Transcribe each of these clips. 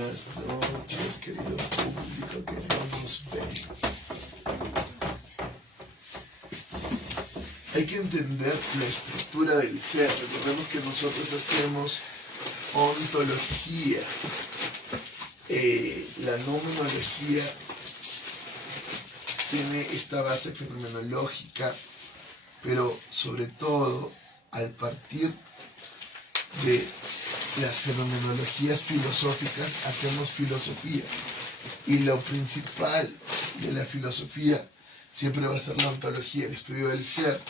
Buenas noches, querido público que no nos ve. Hay que entender la estructura del ser. Recordemos que nosotros hacemos ontología. La nomenología tiene esta base fenomenológica, pero sobre todo al partir de las fenomenologías filosóficas hacemos filosofía, y lo principal de la filosofía siempre va a ser la ontología, el estudio del ser.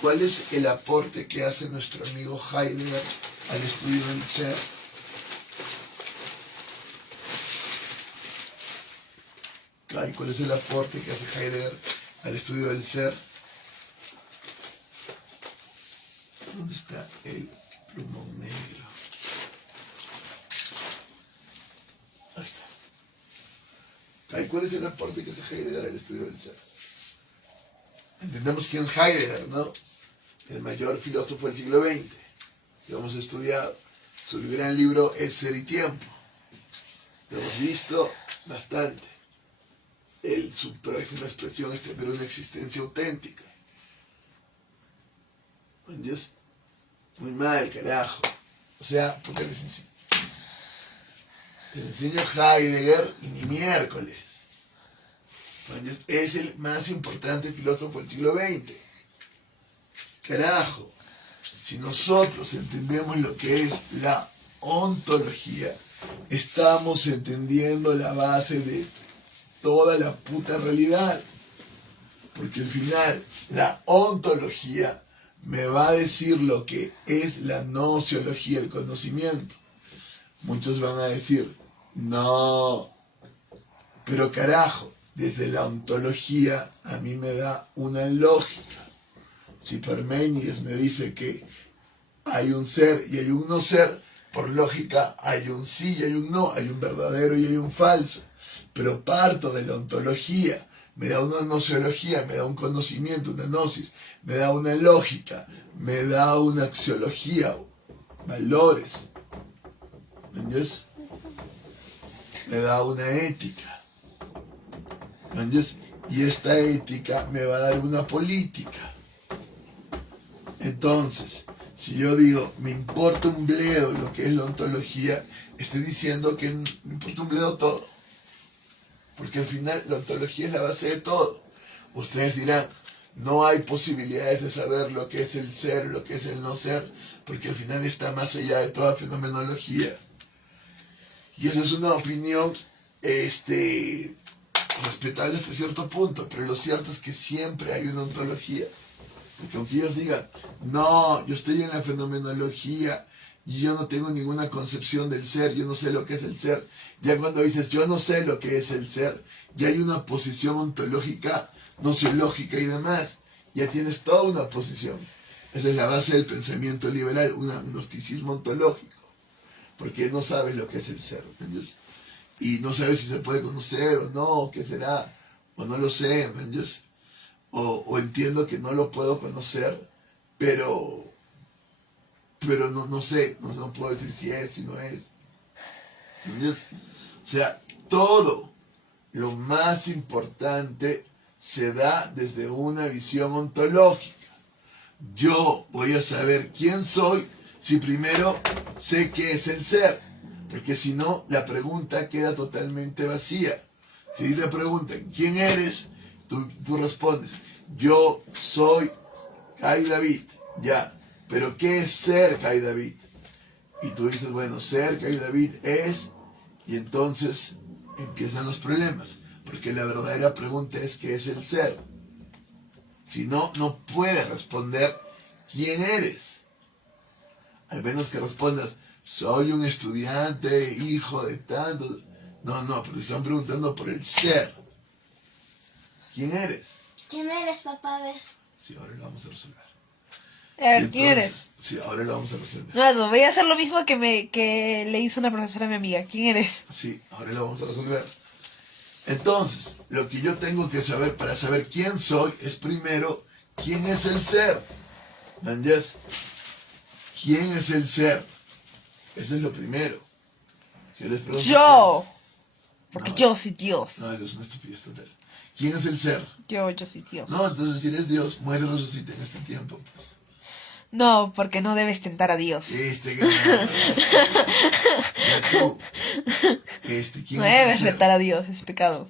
¿Cuál es el aporte que hace nuestro amigo Heidegger al estudio del ser? ¿Cuál es el aporte que hace Heidegger al estudio del ser? ¿Dónde está el plumón negro? Ahí está. ¿Cuál es el aporte que hace Heidegger al estudio del ser? Entendemos quién es Heidegger, ¿no? El mayor filósofo del siglo XX. Lo hemos estudiado. Su gran libro es Ser y Tiempo. Lo hemos visto bastante. Su próxima expresión es tener una existencia auténtica. ¿Entiendes? Muy mal, carajo. O sea, ¿por qué les enseño Heidegger y ni miércoles? ¿Entiendes? Es el más importante filósofo del siglo XX. Carajo. Si nosotros entendemos lo que es la ontología, estamos entendiendo la base de toda la puta realidad. Porque al final, la ontología me va a decir lo que es la nociología, el conocimiento. Muchos van a decir, no, pero carajo, desde la ontología a mí me da una lógica. Si Parménides me dice que hay un ser y hay un no ser, por lógica hay un sí y hay un no, hay un verdadero y hay un falso. Pero parto de la ontología, me da una nociología, me da un conocimiento, una gnosis, me da una lógica, me da una axiología, valores, ¿entiendes? Me da una ética, ¿entiendes? Y esta ética me va a dar una política. Entonces, si yo digo, me importa un bledo lo que es la ontología, estoy diciendo que me importa un bledo todo. Porque al final la ontología es la base de todo. Ustedes dirán, no hay posibilidades de saber lo que es el ser, lo que es el no ser, porque al final está más allá de toda fenomenología. Y esa es una opinión respetable hasta cierto punto, pero lo cierto es que siempre hay una ontología. Porque aunque ellos digan, no, yo estoy en la fenomenología y yo no tengo ninguna concepción del ser, yo no sé lo que es el ser. Ya cuando dices, yo no sé lo que es el ser, ya hay una posición ontológica, nociológica y demás. Ya tienes toda una posición. Esa es la base del pensamiento liberal, un gnosticismo ontológico. Porque no sabes lo que es el ser, ¿entiendes? Y no sabes si se puede conocer o no, qué será, o no lo sé, ¿entiendes? O entiendo que no lo puedo conocer, pero no sé, no puedo decir si es, si no es. ¿Entiendes? O sea, todo lo más importante se da desde una visión ontológica. Yo voy a saber quién soy si primero sé qué es el ser, porque si no, la pregunta queda totalmente vacía. Si te preguntan, ¿quién eres? Tú respondes, yo soy Kai David, ya, pero ¿qué es ser Kai David? Y tú dices, bueno, ser Kai David es, y entonces empiezan los problemas, porque la verdadera pregunta es ¿qué es el ser? Si no, no puedes responder quién eres, al menos que respondas, soy un estudiante, hijo de tantos. No, pero están preguntando por el ser. ¿Quién eres? ¿Quién eres, papá? A ver. Sí, ahora lo vamos a resolver. A ver, Entonces, ¿quién eres? Sí, ahora lo vamos a resolver. No, voy a hacer lo mismo que le hizo una profesora a mi amiga. ¿Quién eres? Sí, ahora lo vamos a resolver. Entonces, lo que yo tengo que saber para saber quién soy es primero quién es el ser. ¿Entiendes? ¿Quién es el ser? Eso es lo primero. Si yo les pregunto... Yo. Porque No. yo soy Dios. No, eso es una estupidez total. ¿Quién es el ser? Yo soy Dios. No, entonces si eres Dios, muere y resucita en este tiempo. Pues. No, porque no debes tentar a Dios. Ya tú. ¿Quién No es el debes ser? retar a Dios, es pecado.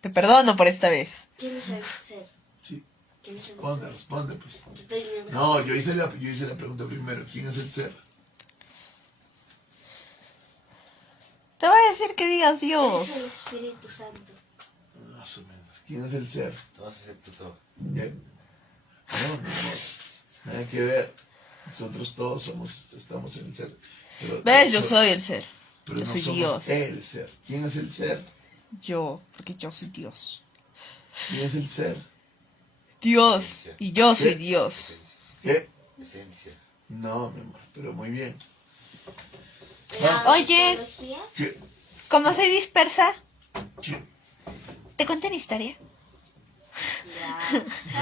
Te perdono por esta vez. ¿Quién es el ser? Sí. ¿Quién es el Responde, pues. ser? Te estoy viendo. No, yo hice la pregunta primero. ¿Quién es el ser? Te voy a decir que digas Dios. Es el Espíritu Santo. Más o menos. ¿Quién es el ser? Entonces, todo. ¿Qué? No, nada que ver. Nosotros todos estamos en el ser. Pero ¿Ves? Yo soy el ser. Pero Yo no soy somos Dios. el ser. ¿Quién es el ser? Yo, porque yo soy Dios. ¿Quién es el ser? Dios. Y yo soy ¿Qué? Dios. ¿Qué? Esencia. No, mi amor, pero muy bien. La Oye. ontología. ¿Qué? Como soy dispersa, ¿Qué? ¿te cuento una historia? Ya.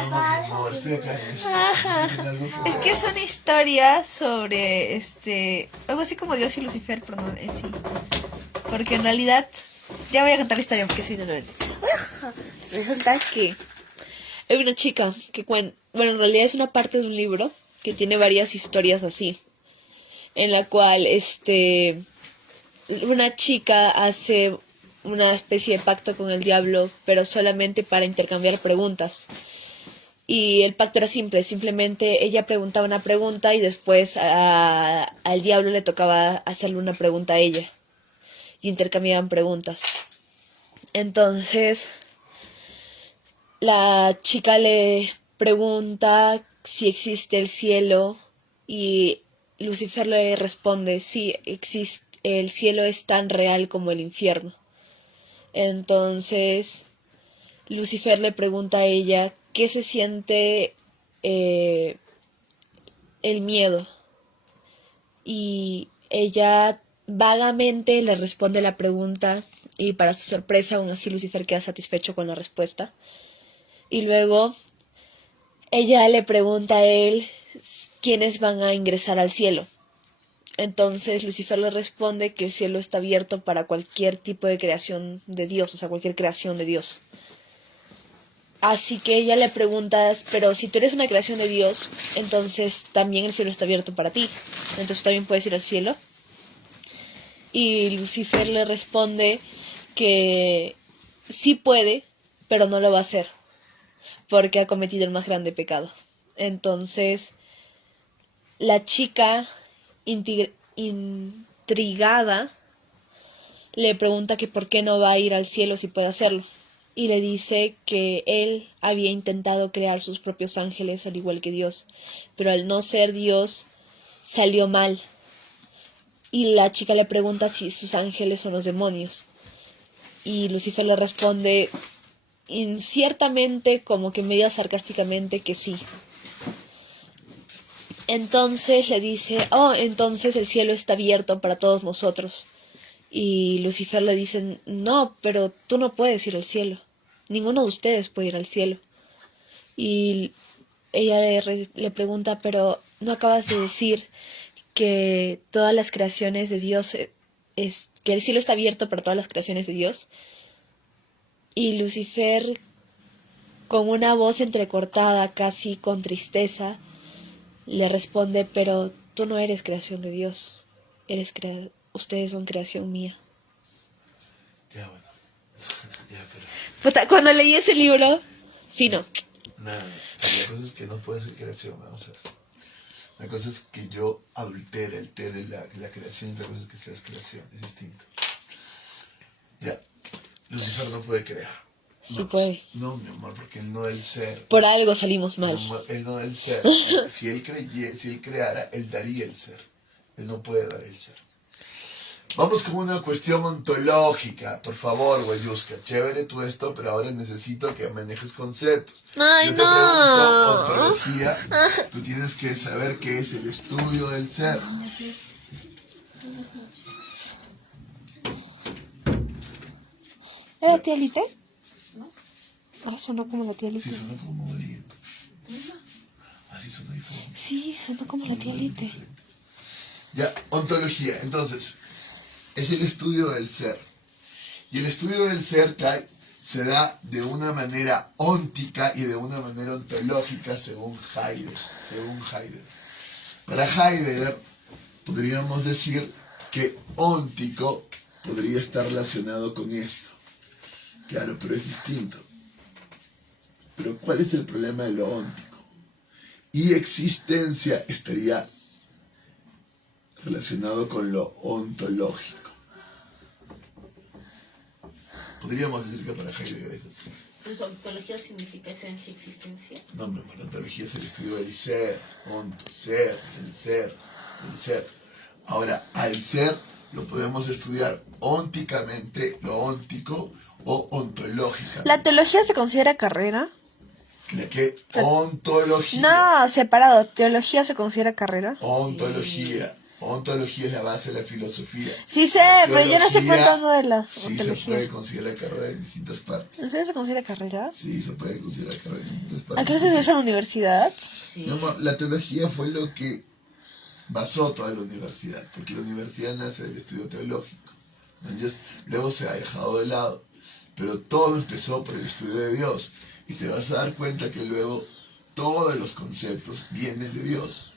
No, mi amor, estoy acá en esto. ¿Tiene algo que Es ver? que es una historia sobre algo así como Dios y Lucifer, pero no en sí. Porque en realidad, ya voy a contar la historia porque si no lo entiendo. Resulta que hay una chica que cuenta, bueno, en realidad es una parte de un libro que tiene varias historias así, en la cual una chica hace una especie de pacto con el diablo, pero solamente para intercambiar preguntas. Y el pacto era simple, simplemente ella preguntaba una pregunta y después al diablo le tocaba hacerle una pregunta a ella. Y intercambiaban preguntas. Entonces, la chica le pregunta si existe el cielo y Lucifer le responde, sí, existe, el cielo es tan real como el infierno. Entonces, Lucifer le pregunta a ella qué se siente el miedo. Y ella vagamente le responde la pregunta y para su sorpresa aún así Lucifer queda satisfecho con la respuesta. Y luego ella le pregunta a él quiénes van a ingresar al cielo. Entonces Lucifer le responde que el cielo está abierto para cualquier tipo de creación de Dios, o sea, cualquier creación de Dios. Así que ella le pregunta, pero si tú eres una creación de Dios, entonces también el cielo está abierto para ti. Entonces también puedes ir al cielo. Y Lucifer le responde que sí puede, pero no lo va a hacer, porque ha cometido el más grande pecado. Entonces la chica, intrigada, le pregunta que por qué no va a ir al cielo si puede hacerlo. Y le dice que él había intentado crear sus propios ángeles al igual que Dios, pero al no ser Dios salió mal. Y la chica le pregunta si sus ángeles son los demonios. Y Lucifer le responde inciertamente, como que medio sarcásticamente, que sí. Entonces le dice, oh, entonces el cielo está abierto para todos nosotros. Y Lucifer le dice, no, pero tú no puedes ir al cielo. Ninguno de ustedes puede ir al cielo. Y ella le pregunta, pero ¿no acabas de decir que todas las creaciones de Dios, que el cielo está abierto para todas las creaciones de Dios? Y Lucifer, con una voz entrecortada, casi con tristeza, le responde, pero tú no eres creación de Dios, ustedes son creación mía. Ya, bueno. Ya, pero... Puta, cuando leí ese libro, fino. Nada, pero la cosa es que no puede ser creación, vamos a ver. La cosa es que yo altere la creación y otra cosa es que seas creación, es distinto. Ya, Lucifer no puede crear. Sí No, puede. No, mi amor, porque él no es el ser. Por algo salimos mal. Él no es el ser. Si él creara, él daría el ser. Él no puede dar el ser. Vamos con una cuestión ontológica. Por favor, Guayusca. Chévere tú esto, pero ahora necesito que manejes conceptos. Ay, Yo te no. pregunto ontología. Tú tienes que saber qué es el estudio del ser. ¿Era tía Lite? Ah, sonó como la tía Lite. Sí, sonó como doliente. Así sonó diferente. Sí, sonó como la tía Lite. Ya, ontología. Entonces, es el estudio del ser. Y el estudio del ser, Kai, se da de una manera óntica y de una manera ontológica según Heidegger. Para Heidegger podríamos decir que óntico podría estar relacionado con esto. Claro, pero es distinto. Pero ¿cuál es el problema de lo óntico? Y existencia estaría relacionado con lo ontológico. Podríamos decir que para Heidegger es así. Entonces, ontología significa esencia y existencia. No, mi amor, la ontología es el estudio del ser, ser, del ser, del ser. Ahora, al ser lo podemos estudiar ónticamente, lo óntico, o ontológicamente. ¿La teología se considera carrera? ¿La qué? Ontología. No, separado. ¿Teología se considera carrera? Ontología. Ontología es la base de la filosofía. Sí sé, pero yo no estoy Teología, preguntando de la sí, se teología. puede considerar carrera en distintas partes. ¿En serio se considera carrera? Sí, se puede considerar carrera en distintas ¿A partes. clases de eso en la universidad? Sí. Mi amor, la teología fue lo que basó toda la universidad, porque la universidad nace del estudio teológico. Entonces, luego se ha dejado de lado, pero todo empezó por el estudio de Dios. Y te vas a dar cuenta que luego todos los conceptos vienen de Dios.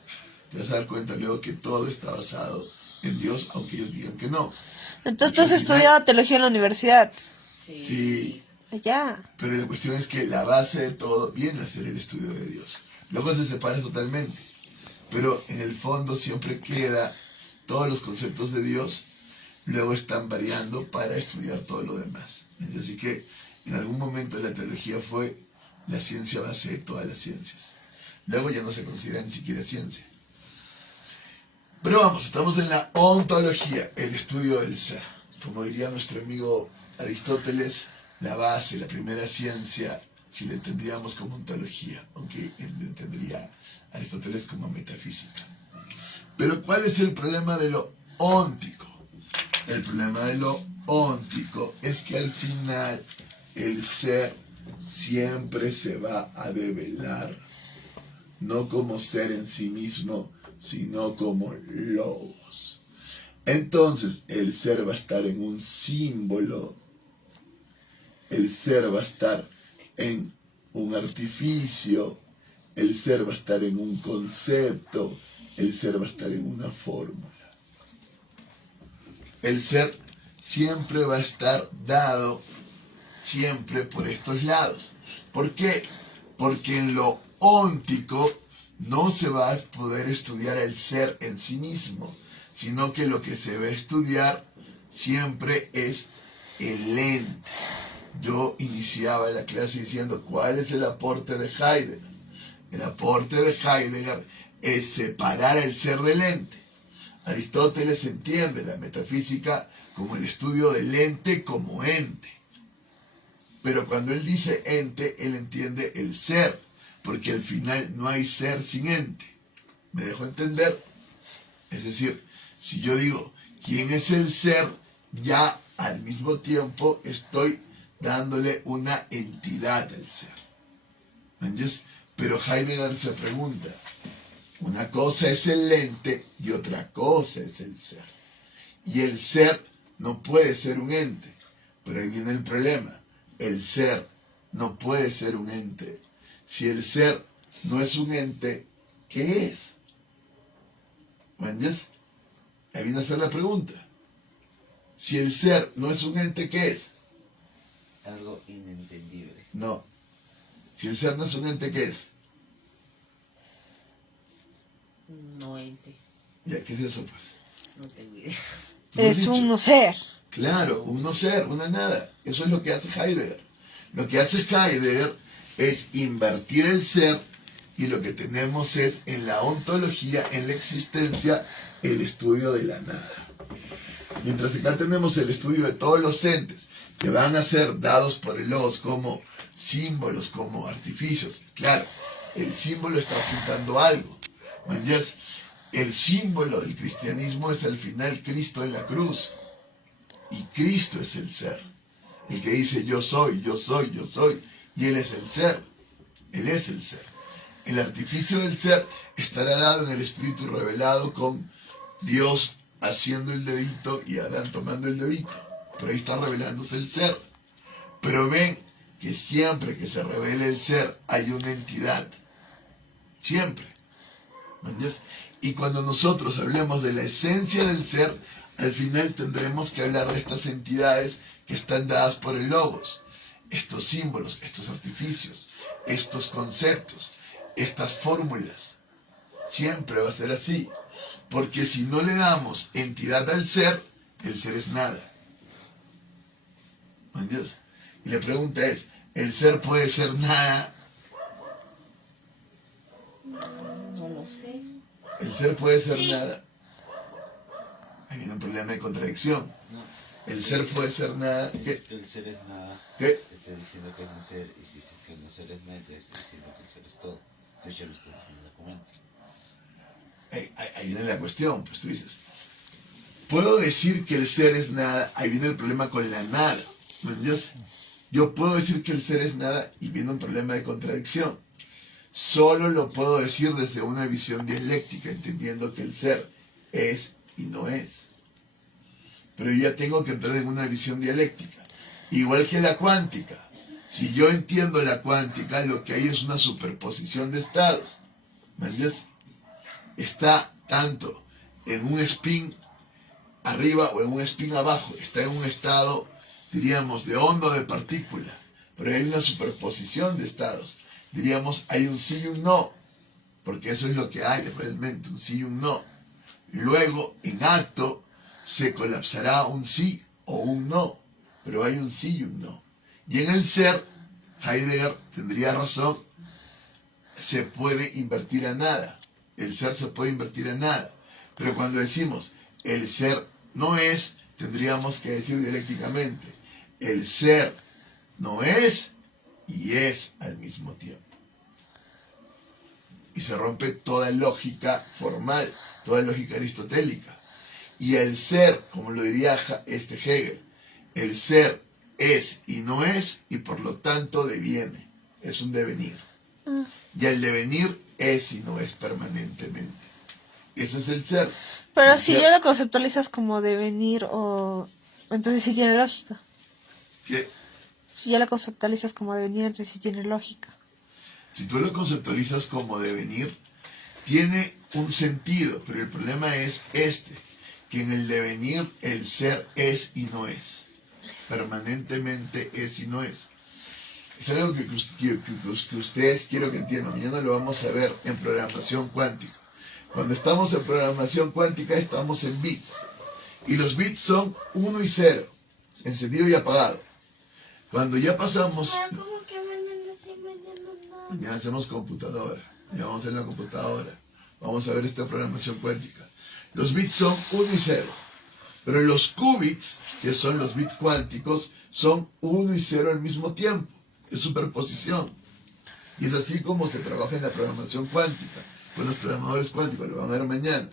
Te vas a dar cuenta luego que todo está basado en Dios, aunque ellos digan que no. Entonces tú has estudiado teología en la universidad. Sí, Ya. pero la cuestión es que la base de todo viene a ser el estudio de Dios. Luego se separa totalmente, pero en el fondo siempre queda todos los conceptos de Dios, luego están variando para estudiar todo lo demás. Así que en algún momento la teología fue la ciencia base de todas las ciencias. Luego ya no se considera ni siquiera ciencia. Pero vamos, estamos en la ontología, el estudio del ser. Como diría nuestro amigo Aristóteles, la base, la primera ciencia, si la entendíamos como ontología, aunque entendería Aristóteles como metafísica. Pero ¿cuál es el problema de lo óntico? El problema de lo óntico es que al final el ser siempre se va a develar, no como ser en sí mismo, sino como logos. Entonces el ser va a estar en un símbolo, el ser va a estar en un artificio, el ser va a estar en un concepto, el ser va a estar en una fórmula. El ser siempre va a estar dado siempre por estos lados. ¿Por qué? Porque en lo óntico no se va a poder estudiar el ser en sí mismo, sino que lo que se va a estudiar siempre es el ente. Yo iniciaba la clase diciendo, ¿cuál es el aporte de Heidegger? El aporte de Heidegger es separar el ser del ente. Aristóteles entiende la metafísica como el estudio del ente como ente. Pero cuando él dice ente, él entiende el ser, porque al final no hay ser sin ente. ¿Me dejo entender? Es decir, si yo digo, ¿quién es el ser? Ya al mismo tiempo estoy dándole una entidad al ser. ¿Entiendes? Pero Heidegger se pregunta, una cosa es el ente y otra cosa es el ser. Y el ser no puede ser un ente, pero ahí viene el problema. El ser no puede ser un ente. Si el ser no es un ente, ¿qué es? ¿Me entiendes? Ahí viene a ser la pregunta. Si el ser no es un ente, ¿qué es? Algo inentendible. No. Si el ser no es un ente, ¿qué es? No ente. Ya, ¿qué es eso, pues? No tengo idea. Tú lo has Es dicho. un no ser. Claro, un no ser, una nada. Eso es lo que hace Heidegger. Lo que hace Heidegger es invertir el ser, y lo que tenemos es en la ontología, en la existencia, el estudio de la nada. Mientras acá tenemos el estudio de todos los entes que van a ser dados por el Logos como símbolos, como artificios. Claro, el símbolo está ocultando algo. ¿Entiendes? El símbolo del cristianismo es al final Cristo en la cruz. Y Cristo es el ser. El que dice yo soy, yo soy, yo soy. Y Él es el ser. Él es el ser. El artificio del ser estará dado en el Espíritu revelado con Dios haciendo el dedito y Adán tomando el dedito. Pero ahí está revelándose el ser. Pero ven que siempre que se revela el ser hay una entidad. Siempre. ¿Me entiendes? Y cuando nosotros hablemos de la esencia del ser, al final tendremos que hablar de estas entidades que están dadas por el logos. Estos símbolos, estos artificios, estos conceptos, estas fórmulas. Siempre va a ser así. Porque si no le damos entidad al ser, el ser es nada. ¿Me entiendes? Y la pregunta es, ¿el ser puede ser nada? No lo sé. ¿El ser puede ser Sí. nada? Ahí viene un problema de contradicción. No. ¿El ser puede ser nada? ¿Qué? El ser es nada. ¿Qué? Está diciendo que es no ser. Y si dices que el no ser es nada, ya está diciendo que el ser es todo. Entonces ya lo estás diciendo como antes. Ahí viene la cuestión, pues tú dices. Puedo decir que el ser es nada, ahí viene el problema con la nada. ¿Me entiendes? Yo puedo decir que el ser es nada y viene un problema de contradicción. Solo lo puedo decir desde una visión dialéctica, entendiendo que el ser es y no es. Pero yo ya tengo que entrar en una visión dialéctica. Igual que la cuántica. Si yo entiendo la cuántica, lo que hay es una superposición de estados. ¿Me entiendes? Está tanto en un spin arriba o en un spin abajo. Está en un estado, diríamos, de onda o de partícula. Pero hay una superposición de estados. Diríamos, hay un sí y un no. Porque eso es lo que hay realmente, un sí y un no. Luego, en acto, se colapsará un sí o un no. Pero hay un sí y un no. Y en el ser, Heidegger tendría razón, se puede invertir a nada. El ser se puede invertir a nada. Pero cuando decimos el ser no es, tendríamos que decir dialécticamente, el ser no es y es al mismo tiempo. Y se rompe toda lógica formal, toda lógica aristotélica. Y el ser, como lo diría Hegel, el ser es y no es, y por lo tanto deviene. Es un devenir. Y el devenir es y no es permanentemente. Eso es el ser. Pero El si ser- ya lo conceptualizas como devenir o... Entonces sí tiene lógica. que Si ya lo conceptualizas como devenir, entonces sí tiene lógica. si tú lo conceptualizas como devenir, tiene un sentido, pero el problema es que en el devenir el ser es y no es. Permanentemente es y no es. Es algo que ustedes quiero que entiendan. Mañana lo vamos a ver en programación cuántica. Cuando estamos en programación cuántica estamos en bits. Y los bits son 1 y 0, encendido y apagado. Cuando ya pasamos... Pero como que mañana sí, mañana no. Mañana hacemos computadora. Ya vamos a hacer la computadora. Vamos a ver esta programación cuántica. Los bits son 1 y 0. Pero los qubits, que son los bits cuánticos, son 1 y 0 al mismo tiempo. Es superposición. Y es así como se trabaja en la programación cuántica. Con los programadores cuánticos, lo van a ver mañana.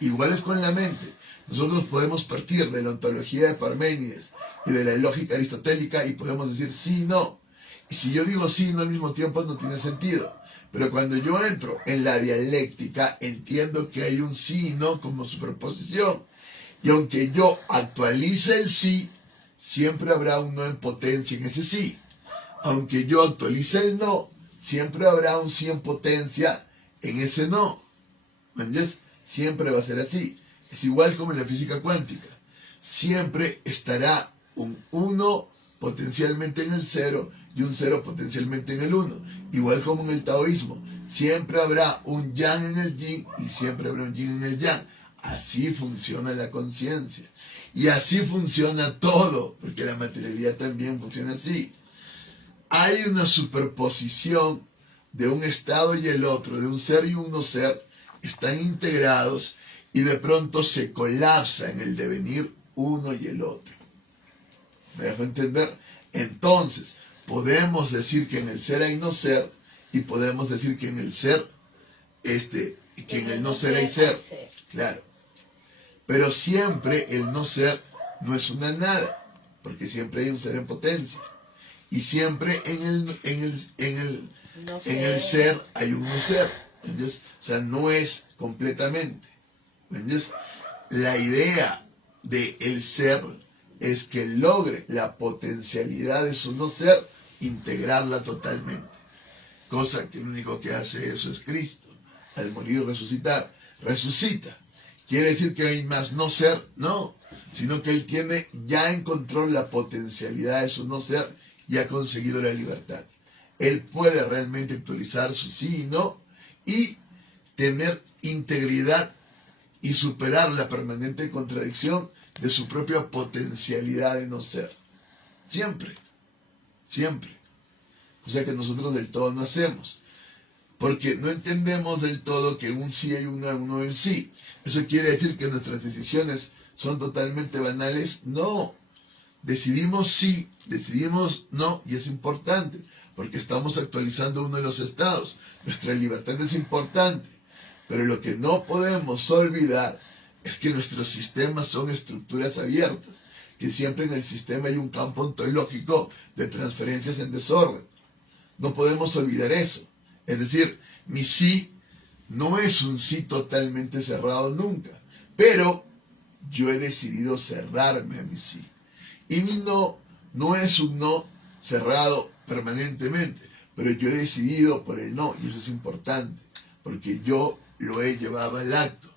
Igual es con la mente. Nosotros podemos partir de la ontología de Parménides y de la lógica aristotélica y podemos decir sí y no. Y si yo digo sí y no al mismo tiempo no tiene sentido. Pero cuando yo entro en la dialéctica entiendo que hay un sí y no como superposición. Y aunque yo actualice el sí, siempre habrá un no en potencia en ese sí. Aunque yo actualice el no, siempre habrá un sí en potencia en ese no. ¿Me entiendes? Siempre va a ser así. Es igual como en la física cuántica. Siempre estará un 1 potencialmente en el 0 y un 0 potencialmente en el 1. Igual como en el taoísmo. Siempre habrá un yang en el yin y siempre habrá un yin en el yang. Así funciona la conciencia. Y así funciona todo, porque la materialidad también funciona así. Hay una superposición de un estado y el otro, de un ser y un no ser, están integrados y de pronto se colapsa en el devenir uno y el otro. ¿Me dejo entender? Entonces, podemos decir que en el ser hay no ser y podemos decir que en el ser, que en el no ser hay ser. Claro. Pero siempre el no ser no es una nada, porque siempre hay un ser en potencia. Y siempre en el ser hay un no ser. ¿Entiendes? O sea, no es completamente. ¿Entiendes? la idea de el ser es que logre la potencialidad de su no ser, integrarla totalmente. Cosa que el único que hace eso es Cristo. Al morir, resucitar. Resucita. ¿Quiere decir que hay más no ser? No. Sino que Él tiene ya en control la potencialidad de su no ser y ha conseguido la libertad. Él puede realmente actualizar su sí y no y tener integridad y superar la permanente contradicción de su propia potencialidad de no ser. Siempre. Siempre. O sea que nosotros del todo no hacemos. Porque no entendemos del todo que un sí hay un no hay un sí. ¿Eso quiere decir que nuestras decisiones son totalmente banales? No. Decidimos sí, decidimos no, y es importante, porque estamos actualizando uno de los estados. Nuestra libertad es importante. Pero lo que no podemos olvidar es que nuestros sistemas son estructuras abiertas, que siempre en el sistema hay un campo ontológico de transferencias en desorden. No podemos olvidar eso. Es decir, mi sí no es un sí totalmente cerrado nunca, pero yo he decidido cerrarme a mi sí. Y mi no no es un no cerrado permanentemente, pero yo he decidido por el no, y eso es importante, porque yo lo he llevado al acto,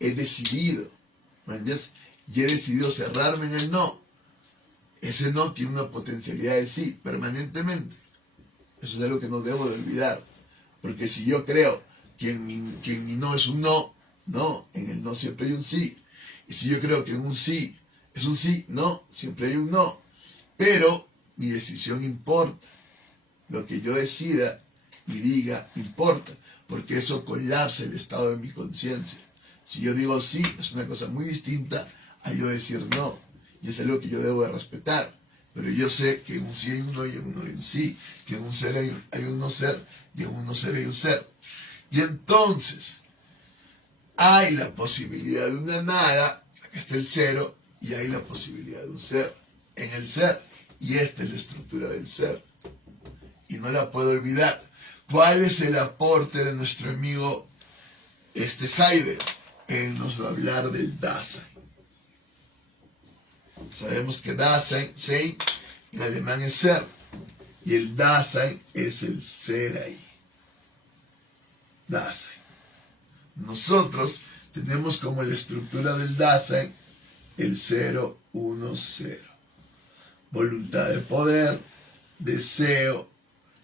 he decidido, ¿entiendes? Y he decidido cerrarme en el no. Ese no tiene una potencialidad de sí permanentemente. Eso es algo que no debo de olvidar. Porque si yo creo que en mi no es un no, no, en el no siempre hay un sí. Y si yo creo que en un sí es un sí, no, siempre hay un no. Pero mi decisión importa. Lo que yo decida y diga importa. Porque eso colapsa el estado de mi conciencia. Si yo digo sí, es una cosa muy distinta a yo decir no. Y es algo que yo debo de respetar. Pero yo sé que en un sí hay un no y en un no hay un sí, que en un ser hay un no ser y en un no ser hay un ser. Y entonces hay la posibilidad de una nada, acá está el cero, y hay la posibilidad de un ser en el ser. Y esta es la estructura del ser. Y no la puedo olvidar. ¿Cuál es el aporte de nuestro amigo Heidegger? Él nos va a hablar del Dasein. Sabemos que Dasein, Sein, en alemán es ser, y el Dasein es el ser ahí. Dasein. Nosotros tenemos como la estructura del Dasein el 0, 1, 0. Voluntad de poder, deseo,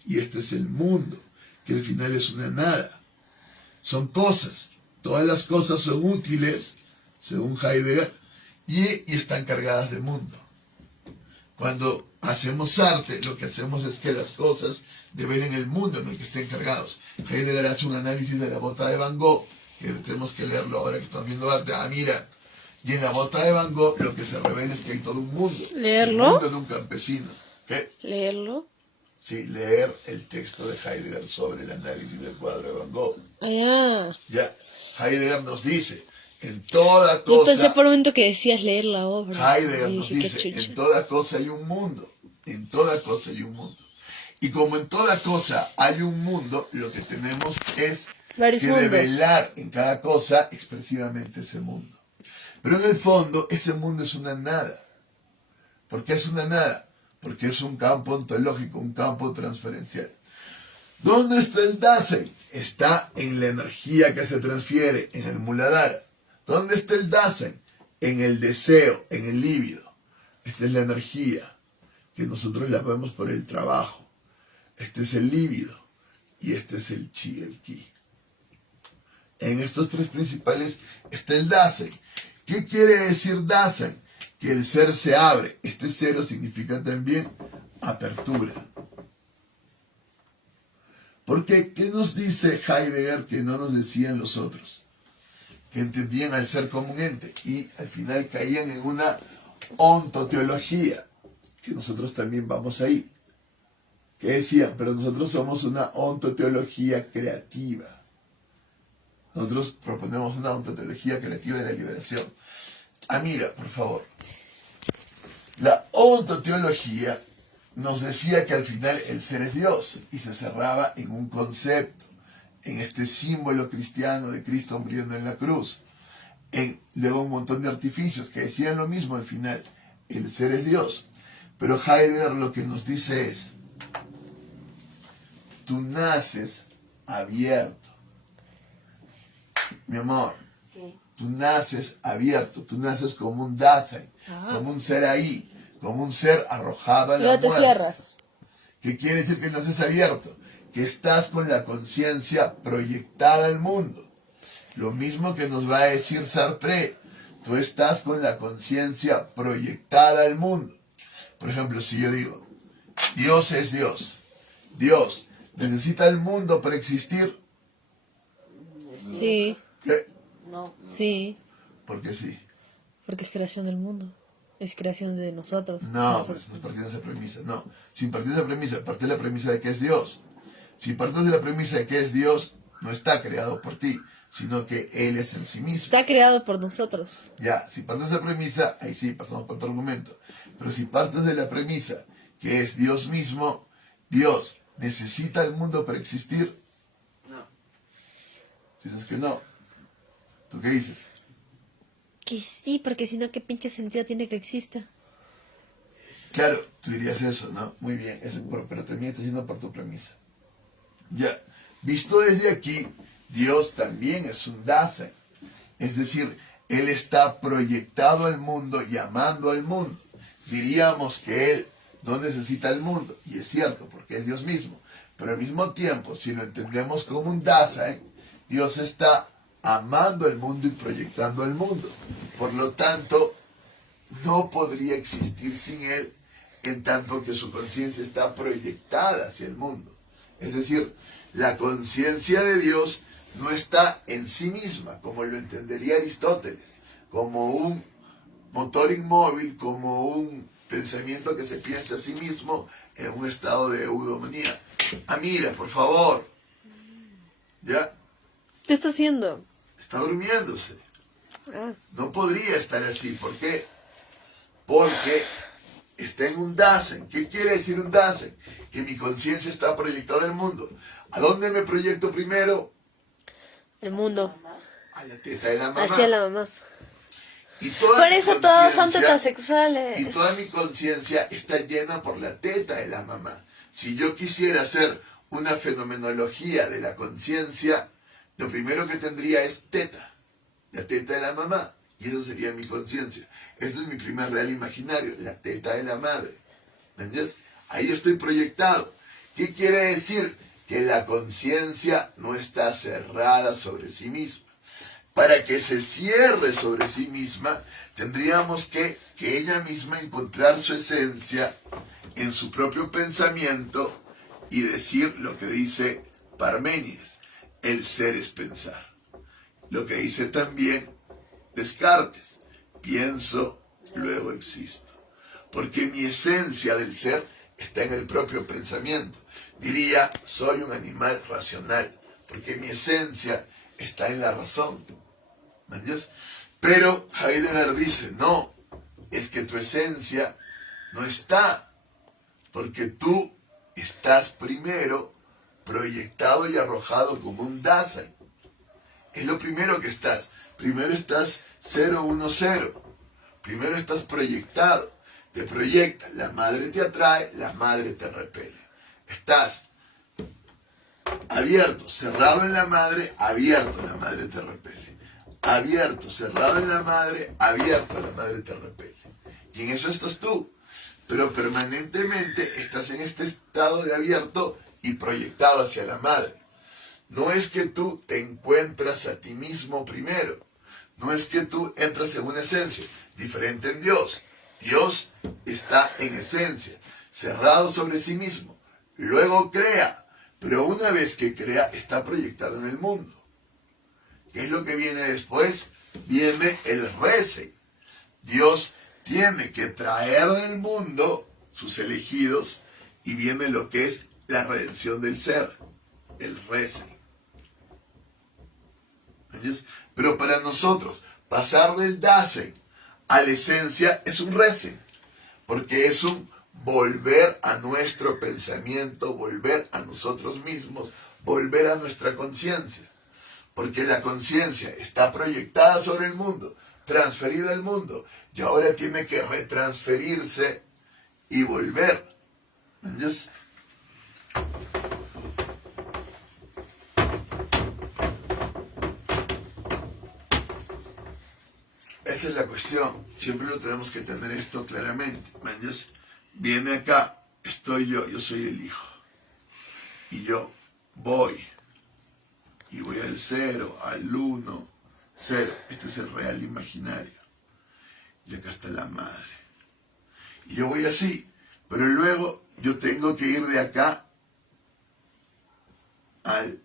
y este es el mundo, que al final es una nada. Son cosas. Todas las cosas son útiles, según Heidegger, y están cargadas de mundo. Cuando hacemos arte, lo que hacemos es que las cosas develen el mundo en el que estén cargados. Heidegger hace un análisis de la bota de Van Gogh, que tenemos que leerlo ahora que estamos viendo arte. Ah, mira, y en la bota de Van Gogh lo que se revela es que hay todo un mundo. ¿Leerlo? El mundo de un campesino. ¿Qué? ¿Leerlo? Sí, leer el texto de Heidegger sobre el análisis del cuadro de Van Gogh. Ah. Ya, Heidegger nos dice, en toda Yo cosa... pensé por un momento que decías leer la obra. Heidegger Y nos dije, qué dice, chucha. en toda cosa hay un mundo, en toda cosa hay un mundo. Y como en toda cosa hay un mundo, lo que tenemos es Varios que mundos. develar en cada cosa expresivamente ese mundo. Pero en el fondo, ese mundo es una nada. ¿Por qué es una nada? Porque es un campo ontológico, un campo transferencial. ¿Dónde está el Dasein? Está en la energía que se transfiere, en el Muladhara. ¿Dónde está el Dasein? En el deseo, en el líbido. Esta es la energía, que nosotros la vemos por el trabajo. Este es el líbido y este es el chi, el ki. En estos tres principales está el Dasein. ¿Qué quiere decir Dasein? Que el ser se abre. Este cero significa también apertura. Porque, ¿qué nos dice Heidegger que no nos decían los otros? Que entendían al ser como un ente y al final caían en una ontoteología, que nosotros también vamos ahí. Que decían, pero nosotros somos una ontoteología creativa. Nosotros proponemos una ontoteología creativa de la liberación. Ah, mira, por favor. La ontoteología nos decía que al final el ser es Dios y se cerraba en un concepto, en este símbolo cristiano de Cristo muriendo en la cruz. luego un montón de artificios que decían lo mismo al final. El ser es Dios. Pero Heidegger lo que nos dice es, tú naces abierto. Mi amor, ¿Qué? tú naces abierto, tú naces como un Dasein, como un ser ahí, como un ser arrojado a la Luego te muerte. cierras. ¿Qué quiere decir que naces abierto? Que estás con la conciencia proyectada al mundo. Lo mismo que nos va a decir Sartre, tú estás con la conciencia proyectada al mundo. Por ejemplo, si yo digo, Dios es Dios, Dios necesita el mundo para existir, Sí, ¿qué? No. sí, Porque sí. porque es creación del mundo. Es creación de nosotros. No, Sí, pues no partiendo de esa premisa, no. Sin partir de esa premisa, parte de la premisa de que es Dios. Si partes de la premisa de que es Dios, no está creado por ti, sino que Él es en sí mismo. Está creado por nosotros. Ya, si partes de esa premisa, ahí sí, pasamos por otro argumento. Pero si partes de la premisa que es Dios mismo, Dios necesita el mundo para existir. No. Si dices que no, ¿tú qué dices? Que sí, porque si no, ¿qué pinche sentido tiene que exista? Claro, tú dirías eso, ¿no? Muy bien, eso, pero también está yendo por tu premisa. Ya, visto desde aquí, Dios también es un Dasein. Es decir, Él está proyectado al mundo y amando al mundo. Diríamos que Él no necesita el mundo, y es cierto, porque es Dios mismo. Pero al mismo tiempo, si lo entendemos como un Dasein, Dios está amando el mundo y proyectando el mundo. Por lo tanto, no podría existir sin Él, en tanto que su conciencia está proyectada hacia el mundo. Es decir, la conciencia de Dios no está en sí misma, como lo entendería Aristóteles, como un motor inmóvil, como un pensamiento que se piensa a sí mismo en un estado de eudomonía. Ah, mira, por favor. ¿Ya? ¿Qué está haciendo? Está durmiéndose. Ah. No podría estar así. ¿Por qué? Porque está en un Dasein. ¿Qué quiere decir un Dasein? Que mi conciencia está proyectada al mundo. ¿A dónde me proyecto primero? El mundo. A la teta de la mamá. Hacia la mamá. Y toda Por mi eso todos son conciencia- tetasexuales. Y toda mi conciencia está llena por la teta de la mamá. Si yo quisiera hacer una fenomenología de la conciencia, lo primero que tendría es teta. La teta de la mamá. Y eso sería mi conciencia. Ese es mi primer real imaginario, la teta de la madre. ¿Entiendes? Ahí estoy proyectado. ¿Qué quiere decir? Que la conciencia no está cerrada sobre sí misma. Para que se cierre sobre sí misma, tendríamos que ella misma encontrar su esencia en su propio pensamiento y decir lo que dice Parménides, el ser es pensar. Lo que dice también Descartes, pienso, luego existo. Porque mi esencia del ser está en el propio pensamiento. Diría, soy un animal racional, porque mi esencia está en la razón. ¿Me entiendes? Pero Heidegger dice, no, es que tu esencia no está, porque tú estás primero proyectado y arrojado como un Dasein. Es lo primero que estás. Primero estás 010. Primero estás proyectado. Te proyecta. La madre te atrae, la madre te repele. Estás abierto, cerrado en la madre, abierto, la madre te repele. Abierto, cerrado en la madre, abierto, la madre te repele. Y en eso estás tú. Pero permanentemente estás en este estado de abierto y proyectado hacia la madre. No es que tú te encuentras a ti mismo primero. No es que tú entras en una esencia diferente en Dios. Dios está en esencia, cerrado sobre sí mismo. Luego crea, pero una vez que crea, está proyectado en el mundo. ¿Qué es lo que viene después? Viene el Rese. Dios tiene que traer del mundo sus elegidos y viene lo que es la redención del ser, el Rese. ¿Entiendes? Pero para nosotros, pasar del Dasein a la esencia es un Rese, porque es un volver a nuestro pensamiento, volver a nosotros mismos, volver a nuestra conciencia. Porque la conciencia está proyectada sobre el mundo, transferida al mundo, y ahora tiene que retransferirse y volver. ¿Entiendes? Esta es la cuestión. Siempre lo tenemos que tener esto claramente. ¿Entiendes? Viene acá, estoy yo soy el hijo. Y yo voy. Y voy al 0, al 1, 0. Este es el real imaginario. Y acá está la madre. Y yo voy así. Pero luego yo tengo que ir de acá al...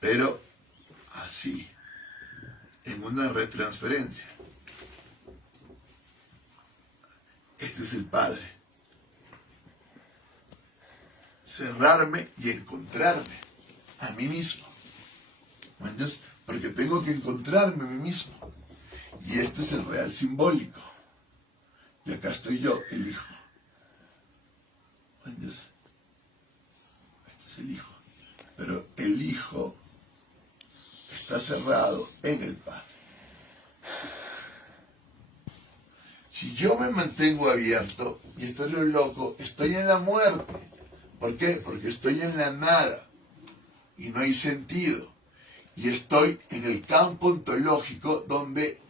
Pero así, en una retransferencia. Este es el Padre. Cerrarme y encontrarme a mí mismo. ¿Me entiendes? Porque tengo que encontrarme a mí mismo. Y este es el real simbólico. Y acá estoy yo, el hijo. ¿Me entiendes? Este es el hijo. Pero el hijo está cerrado en el Padre. Si yo me mantengo abierto, y esto es lo loco, estoy en la muerte. ¿Por qué? Porque estoy en la nada y no hay sentido. Y estoy en el campo ontológico donde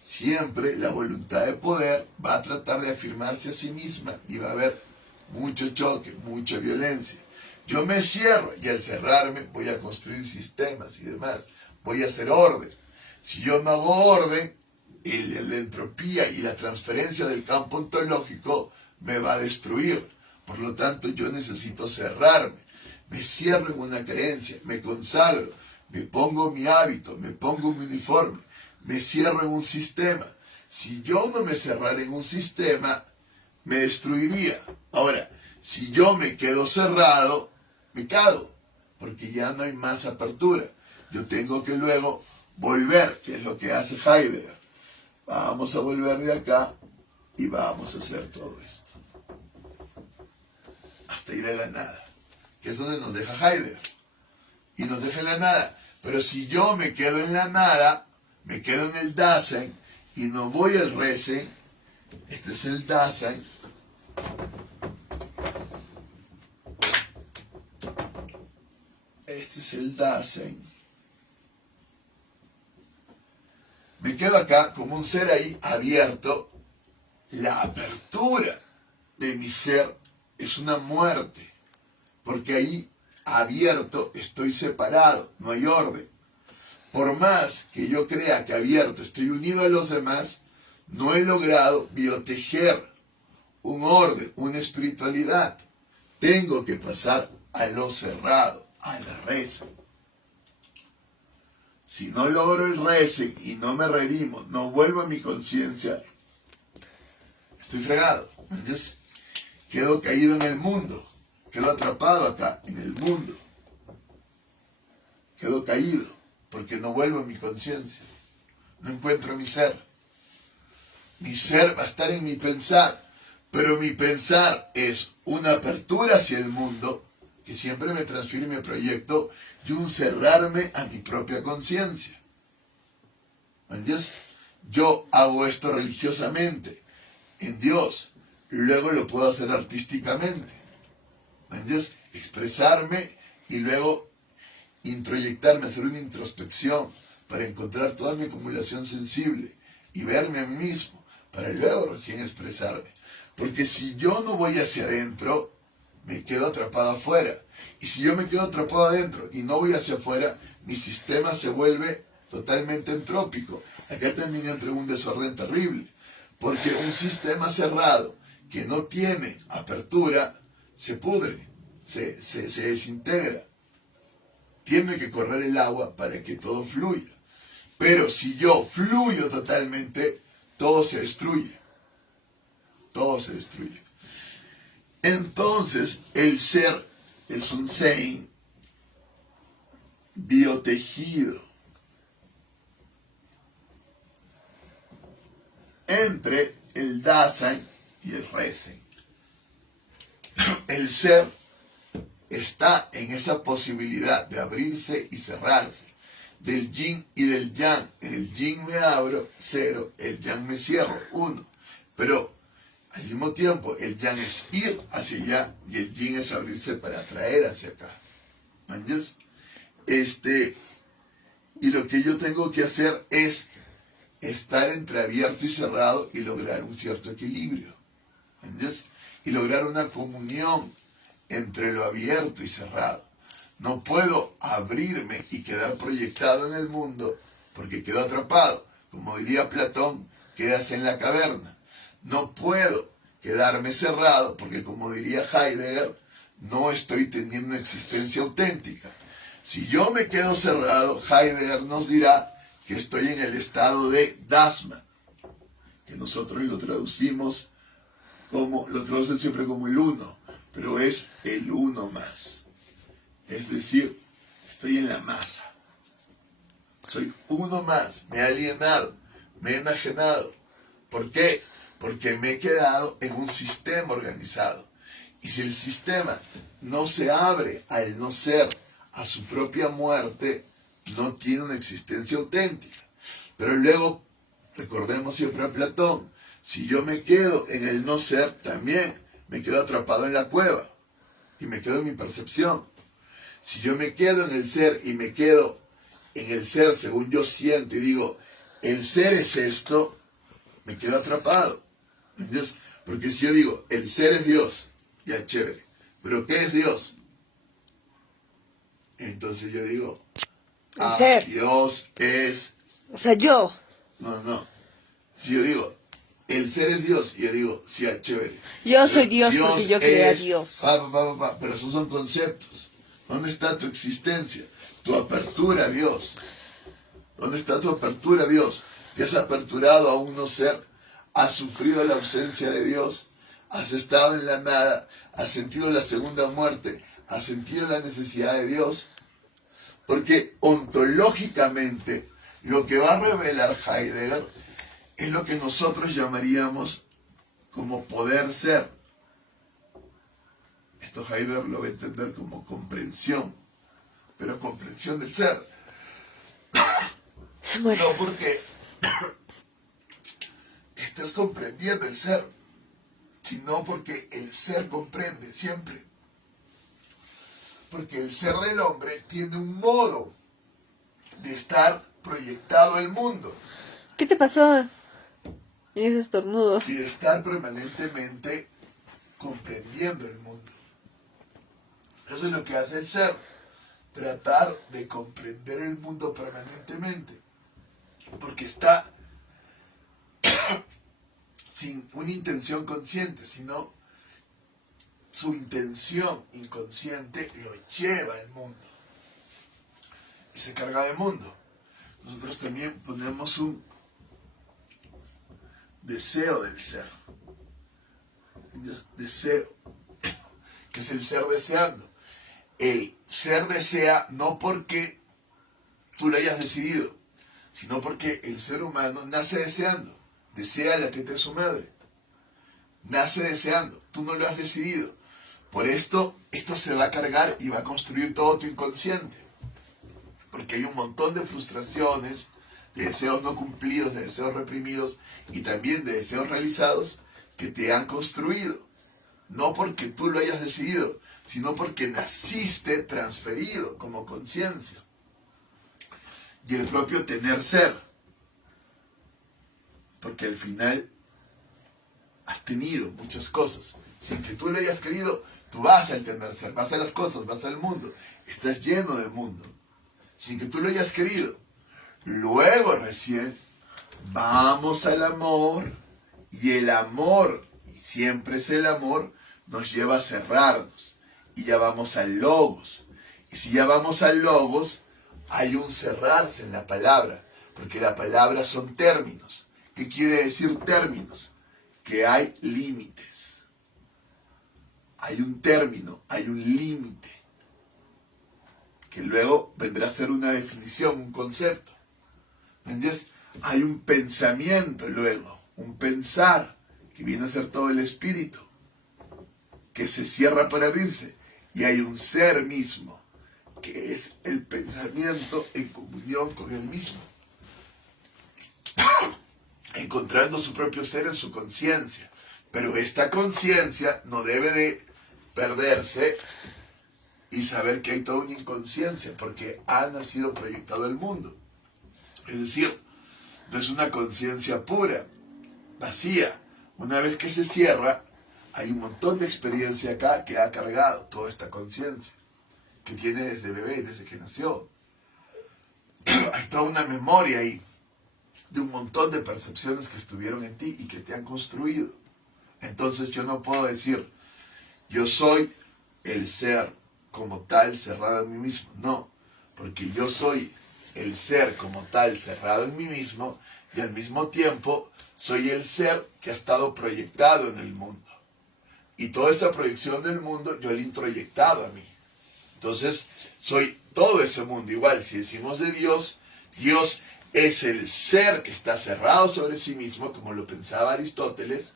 siempre la voluntad de poder va a tratar de afirmarse a sí misma y va a haber mucho choque, mucha violencia. Yo me cierro y al cerrarme voy a construir sistemas y demás. Voy a hacer orden. Si yo no hago orden, la entropía y la transferencia del campo ontológico me va a destruir. Por lo tanto, yo necesito cerrarme. Me cierro en una creencia, me consagro, me pongo mi hábito, me pongo mi uniforme, me cierro en un sistema. Si yo no me cerrara en un sistema, me destruiría. Ahora, si yo me quedo cerrado, me cago, porque ya no hay más apertura. Yo tengo que luego volver, que es lo que hace Heidegger. Vamos a volver de acá y vamos a hacer todo esto. Hasta ir a la nada, que es donde nos deja Heidegger. Y nos deja en la nada. Pero si yo me quedo en la nada, me quedo en el Dasein y no voy al Resen, este es el Dasein. Este es el Dasein. Me quedo acá como un ser ahí abierto. La apertura de mi ser es una muerte, porque ahí abierto estoy separado, no hay orden. Por más que yo crea que abierto estoy unido a los demás, no he logrado biotejer un orden, una espiritualidad. Tengo que pasar a lo cerrado, a la reza. Si no logro el resen y no me redimo, no vuelvo a mi conciencia, estoy fregado. Entonces, quedo caído en el mundo, quedo atrapado acá, en el mundo. Quedo caído, porque no vuelvo a mi conciencia. No encuentro mi ser. Mi ser va a estar en mi pensar, pero mi pensar es una apertura hacia el mundo, que siempre me transfiere mi proyecto, y un cerrarme a mi propia conciencia. ¿Me entiendes? Yo hago esto religiosamente, en Dios, y luego lo puedo hacer artísticamente. ¿Me entiendes? Expresarme y luego introyectarme, hacer una introspección para encontrar toda mi acumulación sensible y verme a mí mismo, para luego recién expresarme. Porque si yo no voy hacia adentro, me quedo atrapado afuera. Y si yo me quedo atrapado adentro y no voy hacia afuera, mi sistema se vuelve totalmente entrópico. Acá también entra un desorden terrible. Porque un sistema cerrado que no tiene apertura se pudre, se desintegra. Tiene que correr el agua para que todo fluya. Pero si yo fluyo totalmente, todo se destruye. Todo se destruye. Entonces, el ser es un sein biotejido entre el Dasein y el Resen. el ser está en esa posibilidad de abrirse y cerrarse, del yin y del yang. En el yin me abro, 0, el yang me cierro, 1. Pero al mismo tiempo el yang es ir hacia allá y el yin es abrirse para atraer hacia acá. ¿Entiendes? Y lo que yo tengo que hacer es estar entre abierto y cerrado y lograr un cierto equilibrio. ¿Entiendes? Y lograr una comunión entre lo abierto y cerrado. No puedo abrirme y quedar proyectado en el mundo porque quedo atrapado. Como diría Platón, quedas en la caverna. No puedo quedarme cerrado porque, como diría Heidegger, no estoy teniendo una existencia auténtica. Si yo me quedo cerrado, Heidegger nos dirá que estoy en el estado de Dasman, que nosotros lo traducimos lo traducen siempre como el uno, pero es el uno más. Es decir, estoy en la masa. Soy uno más, me he alienado, me he enajenado. ¿Por qué? Porque me he quedado en un sistema organizado. Y si el sistema no se abre al no ser, a su propia muerte, no tiene una existencia auténtica. Pero luego, recordemos siempre a Platón, si yo me quedo en el no ser, también me quedo atrapado en la cueva y me quedo en mi percepción. Si yo me quedo en el ser y me quedo en el ser según yo siento y digo, el ser es esto, me quedo atrapado. ¿Entiendes? Porque si yo digo, el ser es Dios, ya chévere, pero ¿qué es Dios? Entonces yo digo, El ser. Dios es... O sea, yo. No. Si yo digo, el ser es Dios, y yo digo, sí, chévere. Yo soy Dios porque yo creé a es, Dios. Pero esos son conceptos. ¿Dónde está tu existencia? Tu apertura a Dios. ¿Dónde está tu apertura a Dios? ¿Te has aperturado a un no ser? ¿Has sufrido la ausencia de Dios? ¿Has estado en la nada? ¿Has sentido la segunda muerte? ¿Has sentido la necesidad de Dios? Porque ontológicamente lo que va a revelar Heidegger es lo que nosotros llamaríamos como poder ser. Esto Heidegger lo va a entender como comprensión, pero comprensión del ser. Se muere. No porque estés comprendiendo el ser, sino porque el ser comprende siempre. Porque el ser del hombre tiene un modo de estar proyectado al mundo. ¿Qué te pasó? Ese estornudo. Y de estar permanentemente comprendiendo el mundo. Eso es lo que hace el ser. Tratar de comprender el mundo permanentemente. Porque está sin una intención consciente, sino su intención inconsciente lo lleva al mundo. Y se carga de mundo. Nosotros también ponemos un deseo del ser. Deseo. Que es el ser deseando. El ser desea no porque tú lo hayas decidido, sino porque el ser humano nace deseando. Desea la teta de su madre. Nace deseando. Tú no lo has decidido. Por esto se va a cargar y va a construir todo tu inconsciente. Porque hay un montón de frustraciones, de deseos no cumplidos, de deseos reprimidos y también de deseos realizados que te han construido. No porque tú lo hayas decidido, sino porque naciste transferido como conciencia. Y el propio tener ser. Porque al final has tenido muchas cosas. Sin que tú lo hayas querido, tú vas al tener ser, vas a las cosas, vas al mundo. Estás lleno de mundo. Sin que tú lo hayas querido. Luego recién vamos al amor. Y el amor, y siempre es el amor, nos lleva a cerrarnos. Y ya vamos al logos. Y si ya vamos al logos, hay un cerrarse en la palabra. Porque la palabra son términos. ¿Qué quiere decir términos? Que hay límites. Hay un término, hay un límite. Que luego vendrá a ser una definición, un concepto. ¿Entiendes? Hay un pensamiento luego, un pensar, que viene a ser todo el espíritu. que se cierra para abrirse. Y hay un ser mismo, que es el pensamiento en comunión con él mismo, encontrando su propio ser en su conciencia. Pero esta conciencia no debe de perderse y saber que hay toda una inconsciencia, porque ha nacido proyectado el mundo. Es decir, no es una conciencia pura, vacía. Una vez que se cierra, hay un montón de experiencia acá que ha cargado toda esta conciencia, que tiene desde bebé, desde que nació. Hay toda una memoria ahí, de un montón de percepciones que estuvieron en ti y que te han construido. Entonces yo no puedo decir, yo soy el ser como tal cerrado en mí mismo. No, porque yo soy el ser como tal cerrado en mí mismo y al mismo tiempo soy el ser que ha estado proyectado en el mundo. Y toda esa proyección del mundo yo la he introyectado a mí. Entonces soy todo ese mundo. Igual, si decimos de Dios, Dios es el ser que está cerrado sobre sí mismo, como lo pensaba Aristóteles,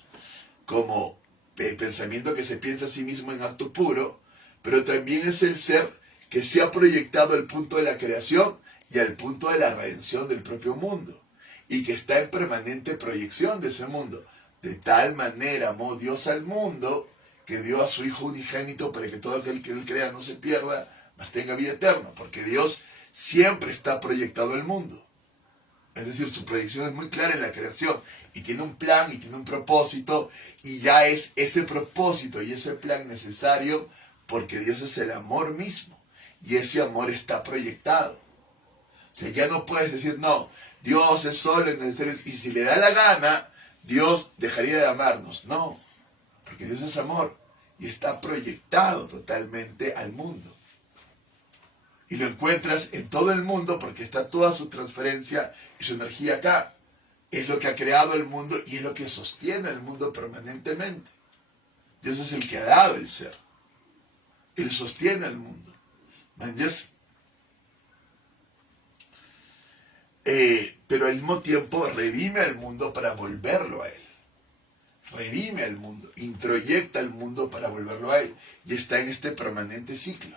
como pensamiento que se piensa a sí mismo en acto puro, pero también es el ser que se ha proyectado al punto de la creación y al punto de la redención del propio mundo, y que está en permanente proyección de ese mundo. De tal manera amó Dios al mundo, que dio a su Hijo unigénito para que todo aquel que él crea no se pierda, mas tenga vida eterna, porque Dios siempre está proyectado al mundo. Es decir, su proyección es muy clara en la creación, y tiene un plan y tiene un propósito, y ya es ese propósito y ese plan necesario porque Dios es el amor mismo, y ese amor está proyectado. O sea, ya no puedes decir, no, Dios es solo es necesario, y si le da la gana, Dios dejaría de amarnos. No, porque Dios es amor, y está proyectado totalmente al mundo. Y lo encuentras en todo el mundo porque está toda su transferencia y su energía acá. Es lo que ha creado el mundo y es lo que sostiene el mundo permanentemente. Dios es el que ha dado el ser. Él sostiene el mundo. ¿Me entiendes? Pero al mismo tiempo redime al mundo para volverlo a Él. Redime al mundo, introyecta al mundo para volverlo a Él. Y está en este permanente ciclo.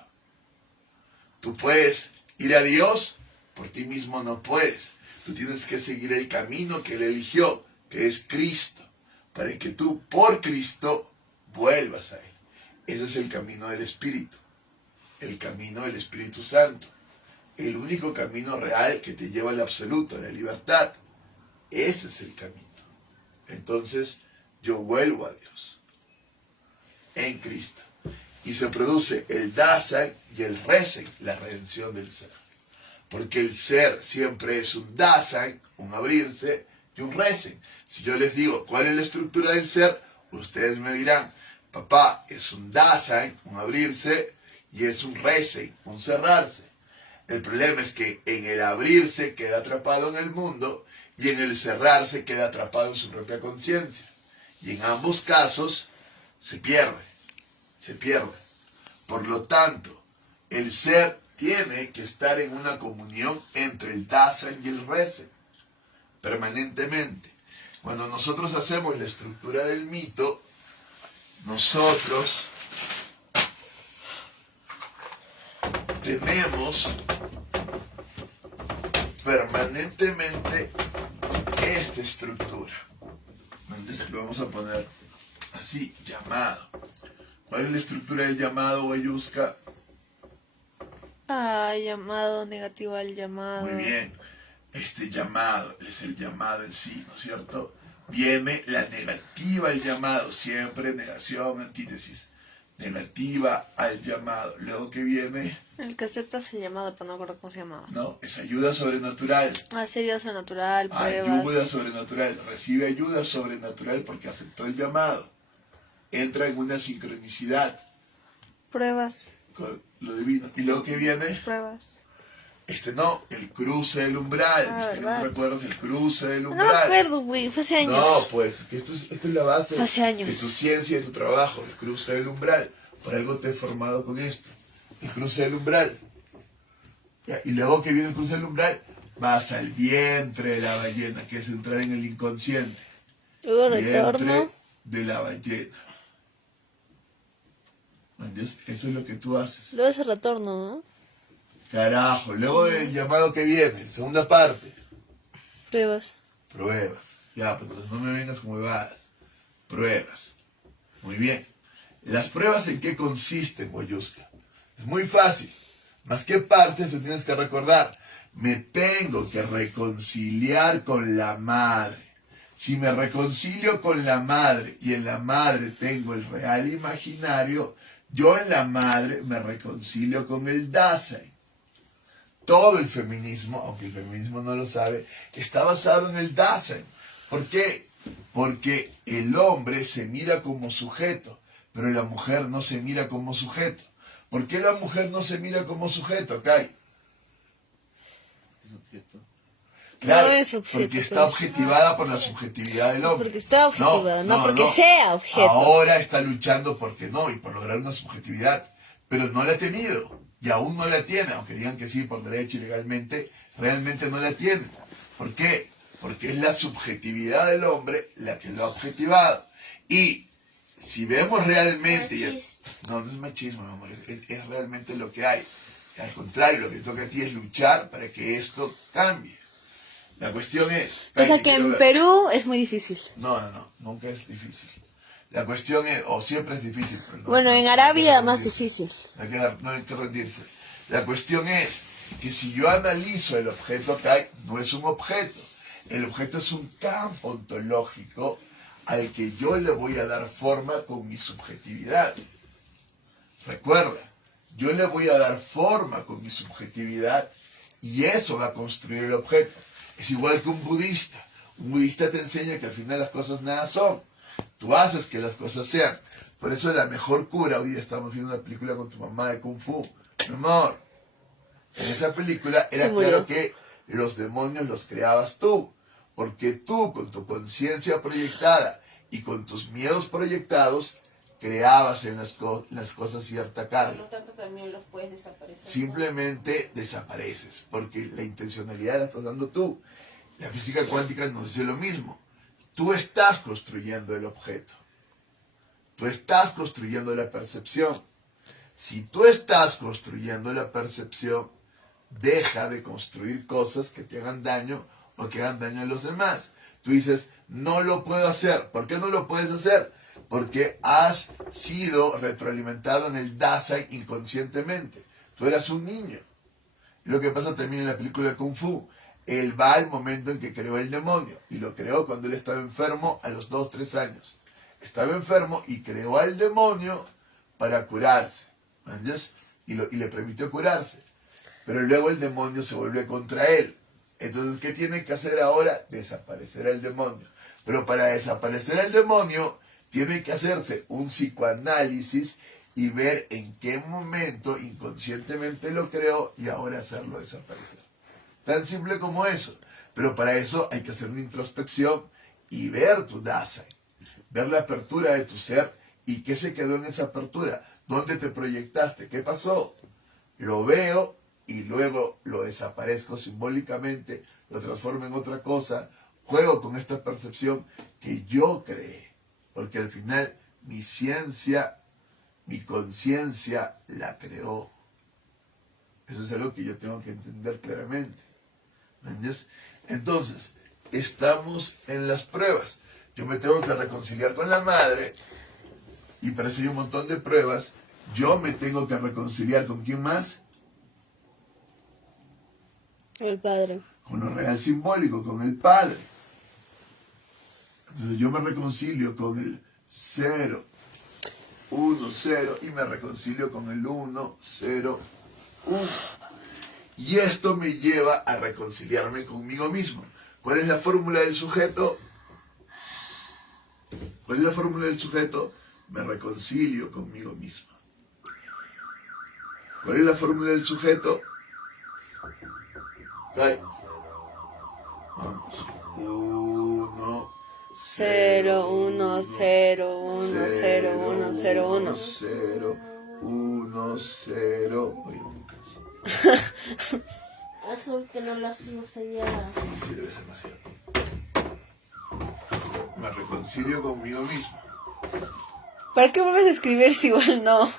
Tú puedes ir a Dios, por ti mismo no puedes. Tú tienes que seguir el camino que Él eligió, que es Cristo, para que tú por Cristo vuelvas a Él. Ese es el camino del Espíritu, el camino del Espíritu Santo, el único camino real que te lleva al absoluto, a la libertad. Ese es el camino. Entonces yo vuelvo a Dios en Cristo. Y se produce el Dasein y el Resen, la redención del ser. Porque el ser siempre es un Dasein, un abrirse, y un Resen. Si yo les digo cuál es la estructura del ser, ustedes me dirán, papá, es un Dasein, un abrirse, y es un Resen, un cerrarse. El problema es que en el abrirse queda atrapado en el mundo, y en el cerrarse queda atrapado en su propia conciencia. Y en ambos casos se pierde. Se pierde. Por lo tanto, el ser tiene que estar en una comunión entre el Dasein y el Resen, permanentemente. Cuando nosotros hacemos la estructura del mito, nosotros tenemos permanentemente esta estructura. Entonces lo vamos a poner así, llamado. ¿Cuál es la estructura del llamado, Guayusca? Llamado, negativo al llamado. Muy bien. Este llamado es el llamado en sí, ¿no es cierto? Viene la negativa al llamado, siempre negación, antítesis. Negativa al llamado. Luego que viene, El que aceptas el llamado, pero no recuerdo cómo se llamaba. no, es ayuda sobrenatural. Sería sobrenatural, pruebas. Ayuda sobrenatural. Recibe ayuda sobrenatural porque aceptó el llamado. Entra en una sincronicidad Pruebas, con lo divino. Y luego que viene, pruebas. el cruce del umbral. ¿Viste? ¿No ¿verdad? recuerdas el cruce del No me umbral? acuerdo, güey, fue hace años. No, pues, que esto es la base Hace años. de tu ciencia y de tu trabajo, el cruce del umbral. Por algo te he formado con esto. El cruce del umbral. Ya, y luego que viene el cruce del umbral, vas al vientre de la ballena, que es entrar en el inconsciente. Luego Vientre retorno. de la ballena. ¿Entiendes? Eso es lo que tú haces. Luego ese retorno, ¿no? Carajo, luego el llamado que viene, segunda parte. Pruebas. Pruebas. Ya, pues no me vengas con huevadas. Pruebas. Muy bien. ¿Las pruebas en qué consisten, Boyuska? Es muy fácil. Más que partes, tú tienes que recordar. Me tengo que reconciliar con la madre. Si me reconcilio con la madre y en la madre tengo el real imaginario, yo en la madre me reconcilio con el Dasein. Todo el feminismo, aunque el feminismo no lo sabe, está basado en el Dasein. ¿Por qué? Porque el hombre se mira como sujeto, pero la mujer no se mira como sujeto. ¿Por qué la mujer no se mira como sujeto, Kai? Es objeto. Claro, No es objeto, porque está pues. objetivada por la subjetividad del hombre. Porque está objetivada, no porque sea objeto. Ahora está luchando porque no, y por lograr una subjetividad, pero no la ha tenido, y aún no la tiene, aunque digan que sí por derecho y legalmente, realmente no la tiene. ¿Por qué? Porque es la subjetividad del hombre la que lo ha objetivado. Y si vemos realmente... No es machismo, mi amor, es realmente lo que hay. Al contrario, lo que toca a ti es luchar para que esto cambie. La cuestión es... O sea que en Perú es muy difícil. No, nunca es difícil. La cuestión es, o siempre es difícil. Pero no, Bueno, en Arabia más difícil. No hay que rendirse. La cuestión es que si yo analizo el objeto que hay, no es un objeto. El objeto es un campo ontológico al que yo le voy a dar forma con mi subjetividad. Recuerda, yo le voy a dar forma con mi subjetividad y eso va a construir el objeto. Es igual que un budista. Un budista te enseña que al final las cosas nada son. Tú haces que las cosas sean. Por eso la mejor cura, hoy día estamos viendo una película con tu mamá de Kung Fu. Mi amor, en esa película era claro que los demonios los creabas tú. Porque tú, con tu conciencia proyectada y con tus miedos proyectados, creabas en las cosas cierta carga. Por lo tanto, también los puedes desaparecer. Simplemente desapareces, porque la intencionalidad la estás dando tú. La física cuántica nos dice lo mismo. Tú estás construyendo el objeto. Tú estás construyendo la percepción. Si tú estás construyendo la percepción, deja de construir cosas que te hagan daño o que hagan daño a los demás. Tú dices, no lo puedo hacer. ¿Por qué no lo puedes hacer? Porque has sido retroalimentado en el Dasein inconscientemente. Tú eras un niño. Lo que pasa también en la película de Kung Fu. Él va al momento en que creó el demonio. Y lo creó cuando él estaba enfermo a los 2, 3 años. Estaba enfermo y creó al demonio para curarse. ¿Entiendes? Y le permitió curarse. Pero luego el demonio se vuelve contra él. Entonces, ¿qué tiene que hacer ahora? Desaparecer al demonio. Pero para desaparecer al demonio, tiene que hacerse un psicoanálisis y ver en qué momento inconscientemente lo creó y ahora hacerlo desaparecer. Tan simple como eso. Pero para eso hay que hacer una introspección y ver tu Dasein. Ver la apertura de tu ser y qué se quedó en esa apertura. ¿Dónde te proyectaste? ¿Qué pasó? Lo veo y luego lo desaparezco simbólicamente, lo transformo en otra cosa, juego con esta percepción que yo creé. Porque al final mi ciencia, mi conciencia la creó. Eso es algo que yo tengo que entender claramente. ¿Entiendes? Entonces, estamos en las pruebas. Yo me tengo que reconciliar con la madre y para eso hay un montón de pruebas. Yo me tengo que reconciliar con ¿quién más? El padre. Con lo real simbólico, con el padre. Entonces yo me reconcilio con el 0, 1, 0 y me reconcilio con el 1, 0, 1. Y esto me lleva a reconciliarme conmigo mismo. ¿Cuál es la fórmula del sujeto? ¿Cuál es la fórmula del sujeto? Me reconcilio conmigo mismo. ¿Cuál es la fórmula del sujeto? Ay. Vamos. 1, 0, 1, 0, 1, 0, 1, 0, 1. 0, 1, 0. Oye, me canso. Azul que no lo hacemos allá. Sí, debe ser más cierto. Me reconcilio conmigo mismo. ¿Para qué vuelves a escribir si igual no?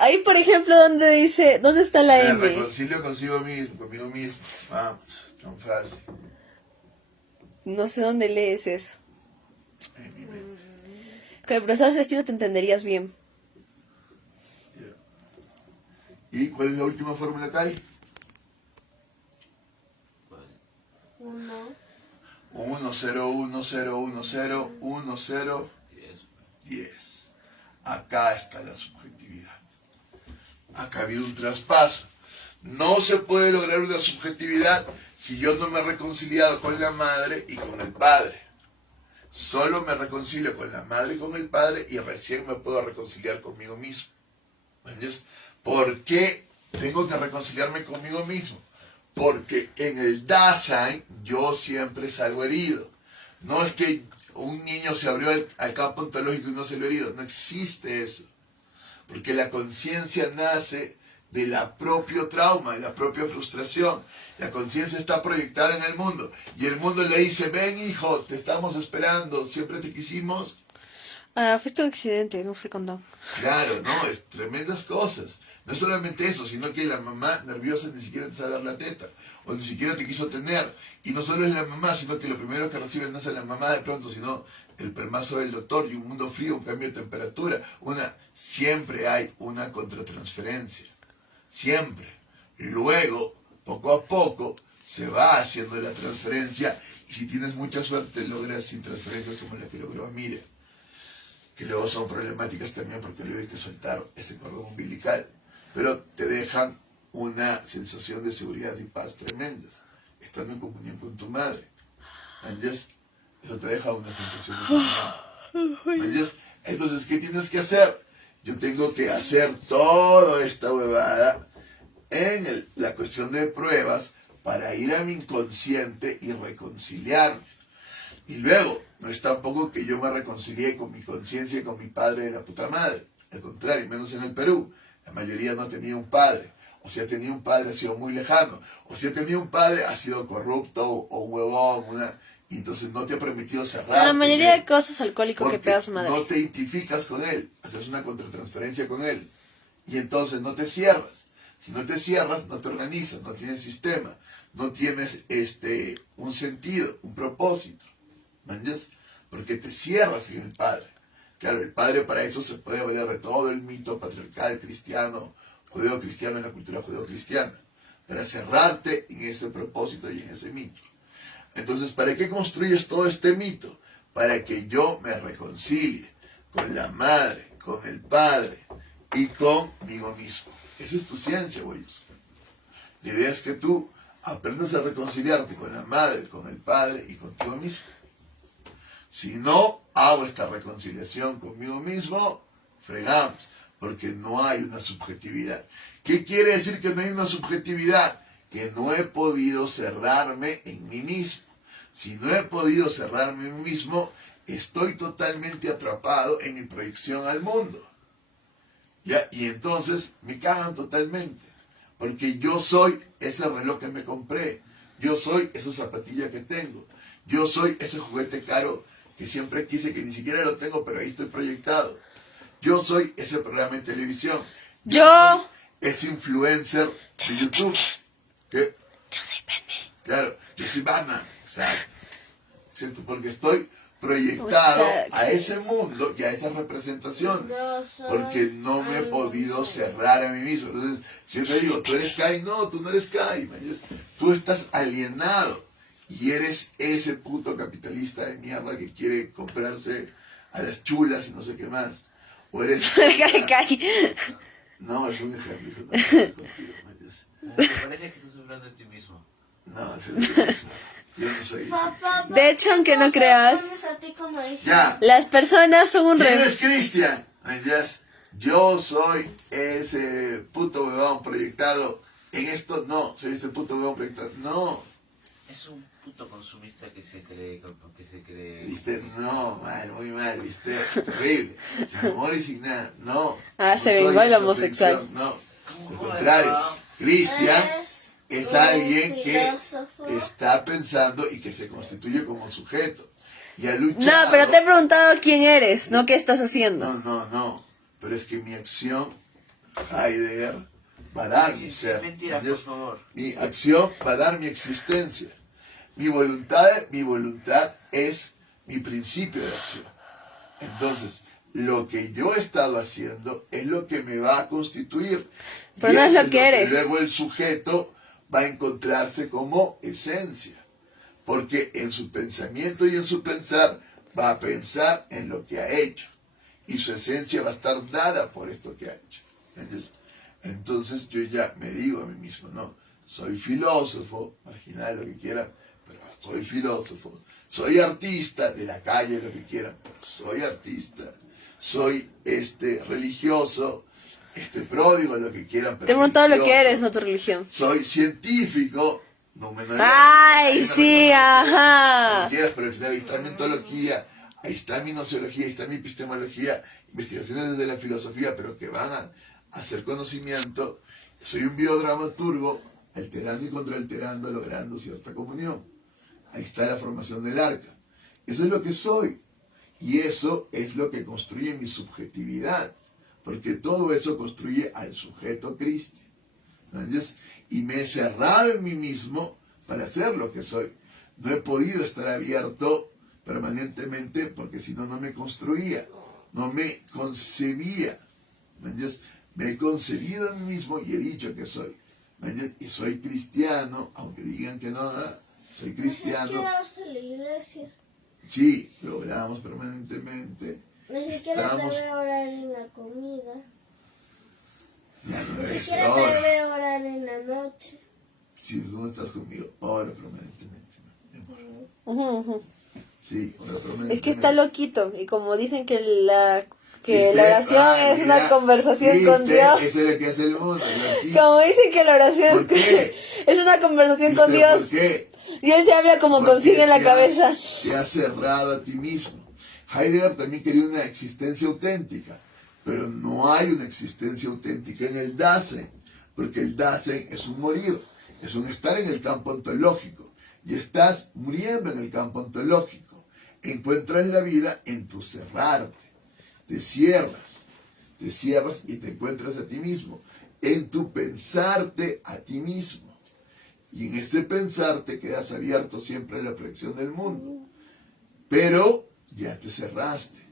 Ahí, por ejemplo, donde dice, ¿dónde está la Me M? reconcilio conmigo mismo. Vamos, tan fácil. No sé dónde lees eso. En mi mente. Con el profesor Celestino te entenderías bien. Ya. ¿Y cuál es la última fórmula que hay? ¿Cuál? 1. 1, 0, 1, 0, 1, 0, 1, 0, Y eso. 10. Acá está la subjetividad. Acá ha habido un traspaso. No se puede lograr una subjetividad si yo no me he reconciliado con la madre y con el padre. Solo me reconcilio con la madre y con el padre y recién me puedo reconciliar conmigo mismo. ¿Entiendes? ¿Por qué tengo que reconciliarme conmigo mismo? Porque en el Dasein yo siempre salgo herido. No es que un niño se abrió al campo ontológico y no salió herido. No existe eso. Porque la conciencia nace de la propio trauma, de la propia frustración. La conciencia está proyectada en el mundo. Y el mundo le dice, ven hijo, te estamos esperando, siempre te quisimos. Fuiste un accidente, no sé cuándo. Claro, no, es tremendas cosas. No es solamente eso, sino que la mamá nerviosa ni siquiera te sabe dar la teta, o ni siquiera te quiso tener. Y no solo es la mamá, sino que lo primero que recibe no es la mamá de pronto, sino el permazo del doctor y un mundo frío, un cambio de temperatura. Siempre hay una contratransferencia, siempre. Luego, poco a poco, se va haciendo la transferencia y si tienes mucha suerte logras sin transferencias como la que logró Miriam, que luego son problemáticas también porque luego hay que soltar ese cordón umbilical, pero te dejan una sensación de seguridad y paz tremendas, estando en comunión con tu madre. ¿Entiendes? Eso te deja una sensación de seguridad. ¿Entiendes? Entonces, ¿qué tienes que hacer? Yo tengo que hacer toda esta huevada en la cuestión de pruebas para ir a mi inconsciente y reconciliarme. Y luego, no es tampoco que yo me reconcilié con mi conciencia y con mi padre de la puta madre. Al contrario, menos en el Perú. La mayoría no tenía un padre. O si ha tenido un padre ha sido muy lejano. O si ha tenido un padde ha sido corrupto o huevón. Y entonces no te ha permitido cerrar. La mayoría de cosas alcohólico que porque pega a su madre. no te identificas con él. Haces una contratransferencia con él. Y entonces no te cierras. Si no te cierras, no te organizas, no tienes sistema. No tienes un sentido, un propósito. ¿Entiendes? Porque te cierras en el padre. Claro, el padre para eso se puede valer de todo el mito patriarcal cristiano, judeo-cristiano, en la cultura judeo-cristiana, para cerrarte en ese propósito y en ese mito. Entonces, ¿para qué construyes todo este mito? Para que yo me reconcilie con la madre, con el padre y conmigo mismo. Esa es tu ciencia, güeyes. La idea es que tú aprendas a reconciliarte con la madre, con el padre y contigo mismo. Si no hago esta reconciliación conmigo mismo, fregamos, porque no hay una subjetividad. ¿Qué quiere decir que no hay una subjetividad? Que no he podido cerrarme en mí mismo. Si no he podido cerrarme en mí mismo, estoy totalmente atrapado en mi proyección al mundo. ¿Ya? Y entonces me cagan totalmente, porque yo soy ese reloj que me compré, yo soy esa zapatilla que tengo, yo soy ese juguete caro que siempre quise, que ni siquiera lo tengo, pero ahí estoy proyectado. Yo soy ese programa en televisión. Yo soy ese influencer de YouTube. ¿Qué? Yo soy Batman. Claro, yo soy Batman. Exacto, porque estoy proyectado a ese mundo y a esas representaciones. Porque no me he podido cerrar a mí mismo. Entonces, si yo te digo, tú eres Kai, no, tú no eres Kai. Tú estás alienado. Y eres ese puto capitalista de mierda que quiere comprarse a las chulas y no sé qué más. O eres... No, es un ejemplo. Hijo, no, contigo, Me parece que estás hablando de ti mismo. no, es el mismo. Yo no soy eso. Papá, De hecho, aunque no creas, a ti como hija. Ya. las personas son un ¿Quién es Cristian? Yo soy ese puto huevón proyectado en esto. No, soy ese puto huevón proyectado. No. Es un puto consumista que se cree... ¿Viste? No, mal, muy mal, ¿viste? Terrible. Sin amor y sin nada. No. Ah, No se soy vengó el esa homosexual. proyección, no. Al contrario. Cristian es alguien que está pensando y que se constituye como sujeto. Y ha luchado. No, pero te he preguntado quién eres, no qué estás haciendo. No. Pero es que mi acción Heidegger va a dar mi Sí, ser. mentira, por favor. Mi acción va a dar mi existencia. Mi voluntad es mi principio de acción. Entonces, lo que yo he estado haciendo es lo que me va a constituir. Pero Y no es eso lo que eres. luego el sujeto va a encontrarse como esencia. Porque en su pensamiento y en su pensar va a pensar en lo que ha hecho. Y su esencia va a estar dada por esto que ha hecho. ¿Entiendes? Entonces yo ya me digo a mí mismo, no, soy filósofo, marginal, lo que quieran, pero soy filósofo. Soy artista, de la calle, lo que quieran, pero soy artista. Soy religioso, pródigo, lo que quieran, pero Te preguntado lo que religioso. eres, no tu religión. Soy científico, numenólogo. ¡Ay, Hay una sí, reconocimiento, ajá! lo que quieras, pero al final ahí está mi ontología, ahí está mi nociología, ahí está mi epistemología, investigaciones desde la filosofía, pero que van a hacer conocimiento. Soy un biodramaturgo, alterando y contraalterando, logrando cierta comunión. Ahí está la formación del arca. Eso es lo que soy. Y eso es lo que construye mi subjetividad. Porque todo eso construye al sujeto Cristo. ¿Entiendes? Y me he cerrado en mí mismo para ser lo que soy. No he podido estar abierto permanentemente porque si no, no me construía. No me concebía. ¿Entiendes? Me he concebido en mí mismo y he dicho que soy. ¿Entiendes? Y soy cristiano, aunque digan que no, soy cristiano. No vas a la iglesia. Sí, lo oramos permanentemente. Ni siquiera Estamos- te veo orar en la comida. Ya no Ni es siquiera te ahora. veo orar en la noche. Si tú no estás conmigo, ora permanentemente. mi amor. Ujú, ujú. Sí, ora permanentemente. Es que está loquito. Y como dicen que la ¿Viste? oración Ah, es mira, una conversación con ¿viste? Dios. Eso es lo que hace el mundo. loquito. Como dicen que la oración ¿Por qué? es una conversación con ¿Viste? Dios. ¿Por qué? Dios se habla como Porque consigue en la te cabeza. te has cerrado a ti mismo. Heidegger también quería una existencia auténtica, pero no hay una existencia auténtica en el Dasein, porque el Dasein es un morir, es un estar en el campo ontológico, y estás muriendo en el campo ontológico. Encuentras la vida en tu cerrarte, te cierras y te encuentras a ti mismo, en tu pensarte a ti mismo. Y en ese pensar te quedas abierto siempre a la proyección del mundo. Pero ya te cerraste.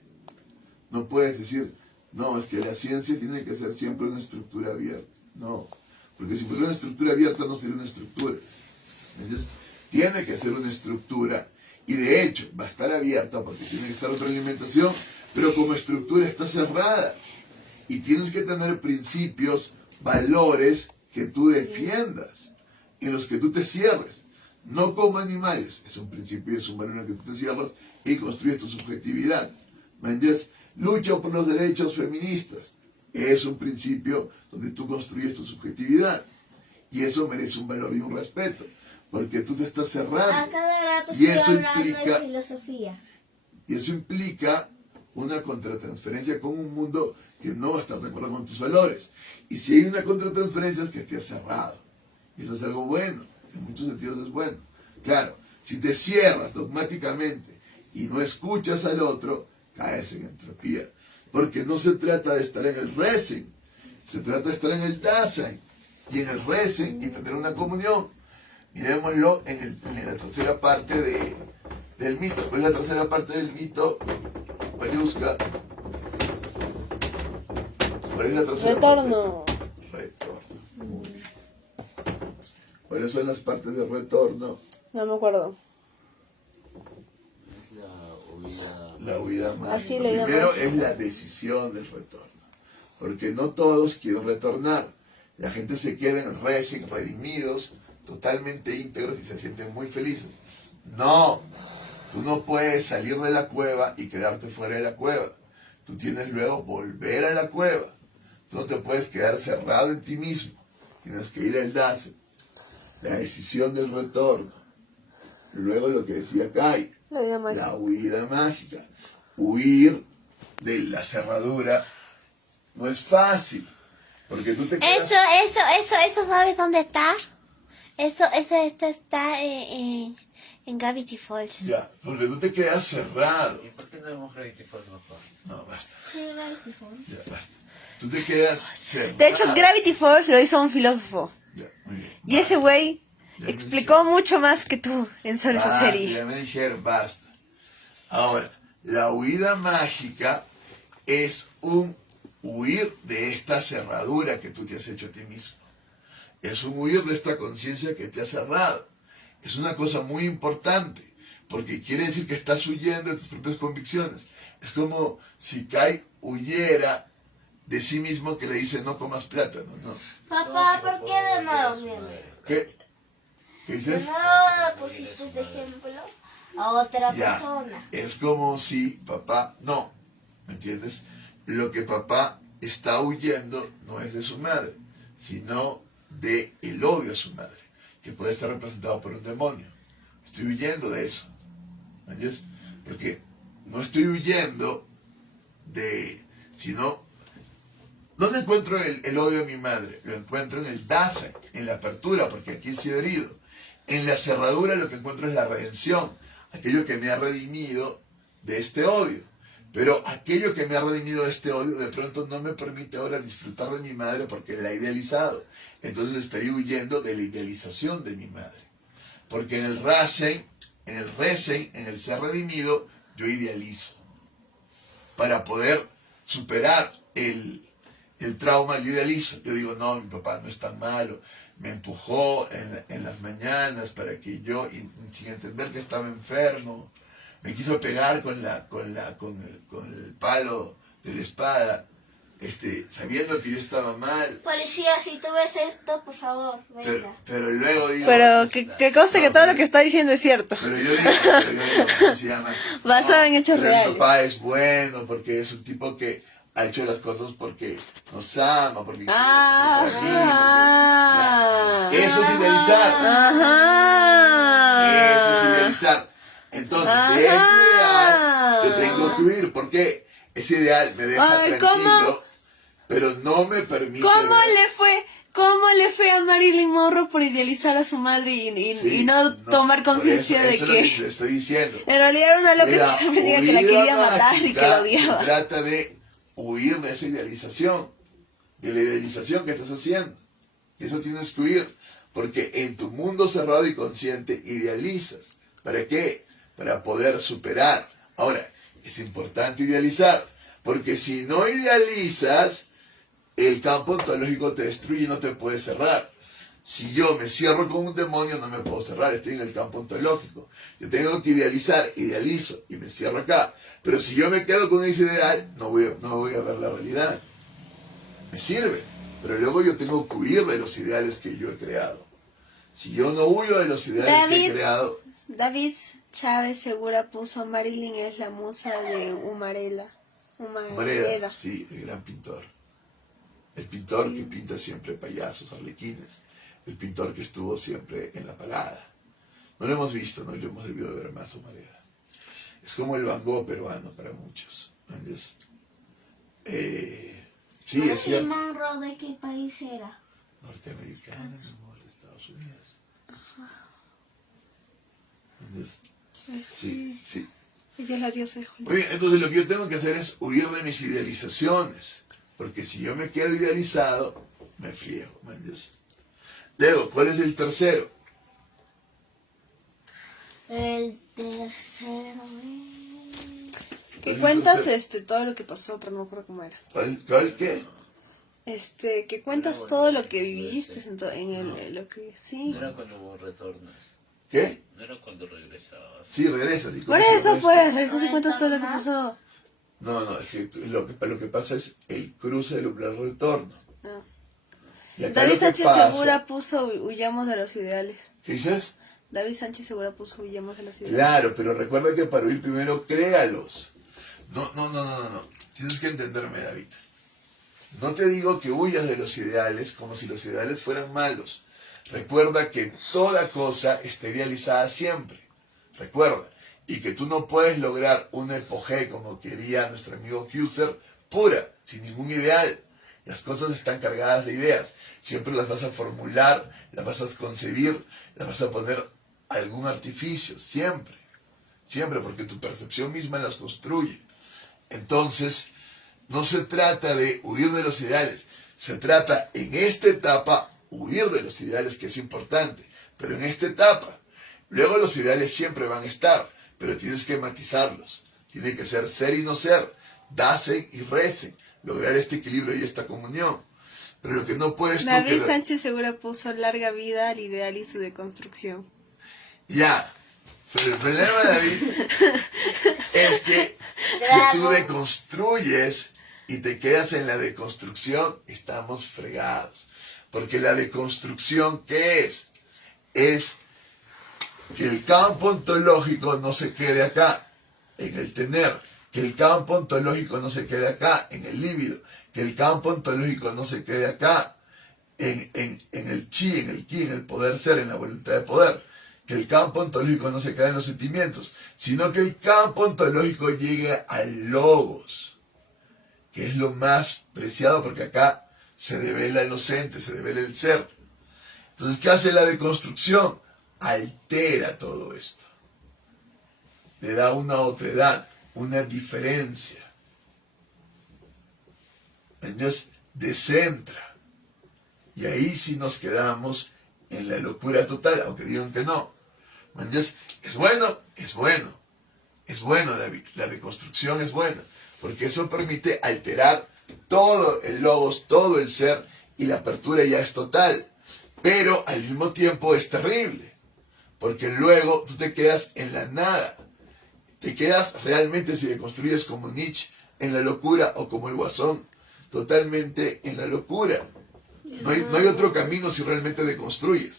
No puedes decir, no, es que la ciencia tiene que ser siempre una estructura abierta. No, porque si fuera una estructura abierta no sería una estructura. Entonces, tiene que ser una estructura. Y de hecho, va a estar abierta porque tiene que estar otra alimentación, pero como estructura está cerrada. Y tienes que tener principios, valores que tú defiendas, en los que tú te cierres, no como animales, es un principio y es un valor en el que tú te cierras y construyes tu subjetividad. ¿Me entiendes? Lucha por los derechos feministas, es un principio donde tú construyes tu subjetividad y eso merece un valor y un respeto, porque tú te estás A cerrando cada rato y estoy eso hablando implica, de filosofía. y eso implica una contratransferencia con un mundo que no va a estar de acuerdo con tus valores. Y si hay una contratransferencia es que estés cerrado. Y eso es algo bueno, en muchos sentidos es bueno. Claro, si te cierras dogmáticamente y no escuchas al otro, caes en entropía. Porque no se trata de estar en el Resen, se trata de estar en el Dasein y en el Resen y tener una comunión. Miremoslo en la tercera parte del mito. ¿Cuál es la tercera parte del mito? Payuska. ¿Cuál es la tercera Retorno. parte? Retorno. Muy bien. ¿Cuáles son las partes de retorno? No me acuerdo. Es la huida. La huida mágica. Así la huida Primero mágica. es la decisión del retorno. Porque no todos quieren retornar. La gente se queda en el Resen, redimidos, totalmente íntegros y se sienten muy felices. No, tú no puedes salir de la cueva y quedarte fuera de la cueva. Tú tienes luego volver a la cueva. Tú no te puedes quedar cerrado en ti mismo. Tienes que ir al Dasein. La decisión del retorno. Luego lo que decía Kai, La huida mágica. la huida mágica. Huir de la cerradura no es fácil. Porque tú te quedas... Eso, ¿sabes dónde está? Eso está en Gravity Falls. Ya, porque tú te quedas cerrado. ¿Y por qué no vemos Gravity Falls mejor? No, basta. Sí, Gravity Falls. Ya, basta. Tú te quedas cerrado. De hecho, Gravity Falls lo hizo un filósofo. Ya, muy bien. Y ese güey Ya me explicó mucho más que tú en solo esa Basta, serie. ya me dijeron, basta. Ahora, la huida mágica es un huir de esta cerradura que tú te has hecho a ti mismo. Es un huir de esta conciencia que te ha cerrado. Es una cosa muy importante, porque quiere decir que estás huyendo de tus propias convicciones. Es como si Kai huyera de sí mismo, que le dice no comas plátano, ¿no? Papá, ¿por qué de nuevo viene? ¿Qué? ¿Qué ¿De dices? nuevo pusiste de ejemplo a otra Ya, persona? es como si papá, no, ¿me entiendes? Lo que papá está huyendo no es de su madre, sino de el odio a su madre, que puede estar representado por un demonio. Estoy huyendo de eso, ¿me entiendes? Porque no estoy huyendo de, sino, ¿dónde encuentro el odio a mi madre? Lo encuentro en el Dasein, en la apertura, porque aquí he sido herido. En la cerradura lo que encuentro es la redención, aquello que me ha redimido de este odio. Pero aquello que me ha redimido de este odio de pronto no me permite ahora disfrutar de mi madre porque la he idealizado. Entonces estaría huyendo de la idealización de mi madre. Porque en el Rasen, en el ser redimido, yo idealizo. Para poder superar el trauma, yo idealizo. Yo digo, no, mi papá no es tan malo. Me empujó en las mañanas para que yo, sin entender que estaba enfermo, me quiso pegar con el palo de la espada, sabiendo que yo estaba mal. Policía, si tú ves esto, por favor, venga. Pero luego digo... Pero que conste que todo lo que está diciendo es cierto. Pero yo digo, ¿cómo se llama? Basado en hechos pero reales. Mi papá es bueno porque es un tipo que ha hecho las cosas porque nos ama, porque quiere para mí, porque- Eso es idealizar. Ajá. Eso es idealizar. Entonces, de ese ideal yo tengo que huir. ¿Por qué? Ese ideal me deja Ay, tranquilo, ¿cómo? pero no me permite... ¿Cómo le fue a Marilyn Monroe por idealizar a su madre y no tomar conciencia de eso que es lo que le estoy diciendo. en realidad era una loca La esquizofrénica que la huida quería matar y que la mágica odiaba? Se trata de huir de esa idealización, de la idealización que estás haciendo. De eso tienes que huir, porque en tu mundo cerrado y consciente idealizas. ¿Para qué? Para poder superar. Ahora, es importante idealizar, porque si no idealizas, el campo ontológico te destruye y no te puedes cerrar. Si yo me cierro con un demonio, no me puedo cerrar, estoy en el campo ontológico. Yo tengo que idealizar, idealizo y me cierro acá. Pero si yo me quedo con ese ideal, no voy a ver la realidad. Me sirve, pero luego yo tengo que huir de los ideales que yo he creado. Si yo no huyo de los ideales que he creado... David Chávez Segura puso Marilyn es la musa de Humareda. Humareda, sí, el gran pintor. El pintor que pinta siempre payasos, arlequines. El pintor que estuvo siempre en la parada. No lo hemos visto, no lo hemos debido de ver más Humareda. Es como el Van Gogh peruano para muchos. ¿Entiendes? Sí, es cierto. Monroe, ¿de qué país era? Norteamericana, mi amor, de Estados Unidos. ¿Entiendes? Sí, sí. Ella es la diosa de Hollywood. Muy bien, entonces lo que yo tengo que hacer es huir de mis idealizaciones. Porque si yo me quedo idealizado, me friego. ¿Me entiendes? Luego, ¿cuál es el tercero? El tercero es... Que cuentas todo lo que pasó, pero no me acuerdo cómo era. ¿Cuál qué? Que cuentas todo lo que viviste lo que sí. No era cuando hubo retornos. ¿Qué? No era cuando regresabas. Sí, regresa. ¿Sí? Por eso pues, regresas y cuentas todo lo que pasó. No, es que lo que pasa es el cruce del umbral retorno. Ah. Y acá David lo que Sánchez pasa- Segura puso huyamos de los ideales. ¿Qué dices? David Sánchez Segura puso huyamos de los ideales. Claro, pero recuerda que para huir primero créalos. No. Tienes que entenderme, David. No te digo que huyas de los ideales como si los ideales fueran malos. Recuerda que toda cosa está idealizada siempre. Recuerda. Y que tú no puedes lograr una epogé como quería nuestro amigo Husserl, pura, sin ningún ideal. Las cosas están cargadas de ideas. Siempre las vas a formular, las vas a concebir, las vas a poner algún artificio. Siempre. Siempre, porque tu percepción misma las construye. Entonces, no se trata de huir de los ideales, se trata en esta etapa huir de los ideales, que es importante, pero en esta etapa. Luego los ideales siempre van a estar, pero tienes que matizarlos. Tiene que ser y no ser, dase y recen, lograr este equilibrio y esta comunión. Pero lo que no puedes... David Sánchez Segura puso larga vida al ideal y su deconstrucción. Ya, pero el problema, David, es que si tú deconstruyes y te quedas en la deconstrucción, estamos fregados. Porque la deconstrucción, ¿qué es? Es que el campo ontológico no se quede acá, en el tener, que el campo ontológico no se quede acá, en el líbido, que el campo ontológico no se quede acá, en el chi, en el ki, en el poder ser, en la voluntad de poder, que el campo ontológico no se quede en los sentimientos, sino que el campo ontológico llegue al logos, que es lo más preciado, porque acá se devela el docente, se devela el ser. Entonces, ¿qué hace la deconstrucción? Altera todo esto. Le da una otredad, una diferencia. Entonces, descentra. Y ahí sí nos quedamos en la locura total, aunque digan que no. Entonces, es bueno, es bueno. Es bueno, la deconstrucción es buena, porque eso permite alterar todo el logos, todo el ser, y la apertura ya es total. Pero al mismo tiempo es terrible, porque luego tú te quedas en la nada. Te quedas realmente, si deconstruyes como Nietzsche, en la locura, o como el Guasón, totalmente en la locura. No hay otro camino si realmente deconstruyes.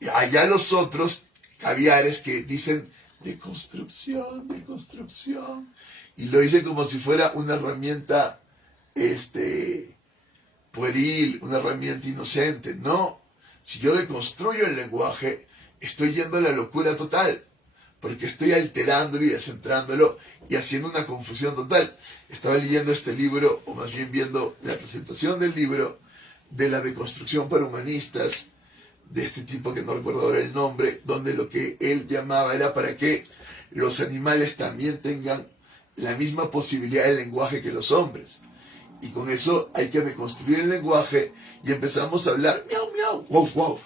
Y allá los otros caviares que dicen deconstrucción, deconstrucción, y lo dicen como si fuera una herramienta pueril, una herramienta inocente. No, si yo deconstruyo el lenguaje, estoy yendo a la locura total, porque estoy alterándolo y descentrándolo y haciendo una confusión total. Estaba leyendo este libro, o más bien viendo la presentación del libro de la deconstrucción para humanistas, de este tipo que no recuerdo ahora el nombre, donde lo que él llamaba era para que los animales también tengan la misma posibilidad de lenguaje que los hombres. Y con eso hay que deconstruir el lenguaje y empezamos a hablar miau, miau, wow, wow,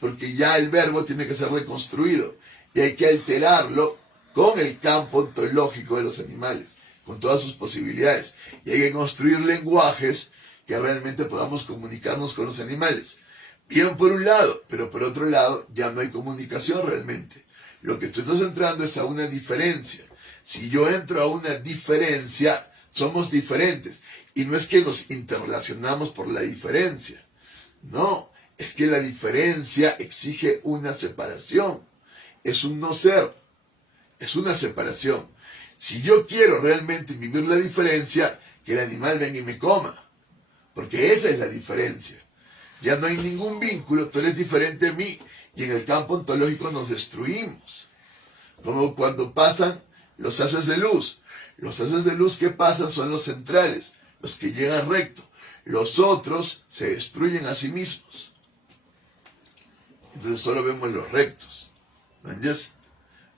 porque ya el verbo tiene que ser reconstruido y hay que alterarlo con el campo ontológico de los animales, con todas sus posibilidades. Y hay que construir lenguajes que realmente podamos comunicarnos con los animales. Bien por un lado, pero por otro lado ya no hay comunicación realmente. Lo que tú estás entrando es a una diferencia. Si yo entro a una diferencia, somos diferentes. Y no es que nos interrelacionamos por la diferencia. No, es que la diferencia exige una separación. Es un no ser. Es una separación. Si yo quiero realmente vivir la diferencia, que el animal venga y me coma. Porque esa es la diferencia. Ya no hay ningún vínculo, tú eres diferente a mí. Y en el campo ontológico nos destruimos. Como cuando pasan los haces de luz. Los haces de luz que pasan son los centrales, los que llegan recto. Los otros se destruyen a sí mismos. Entonces solo vemos los rectos. ¿Entiendes?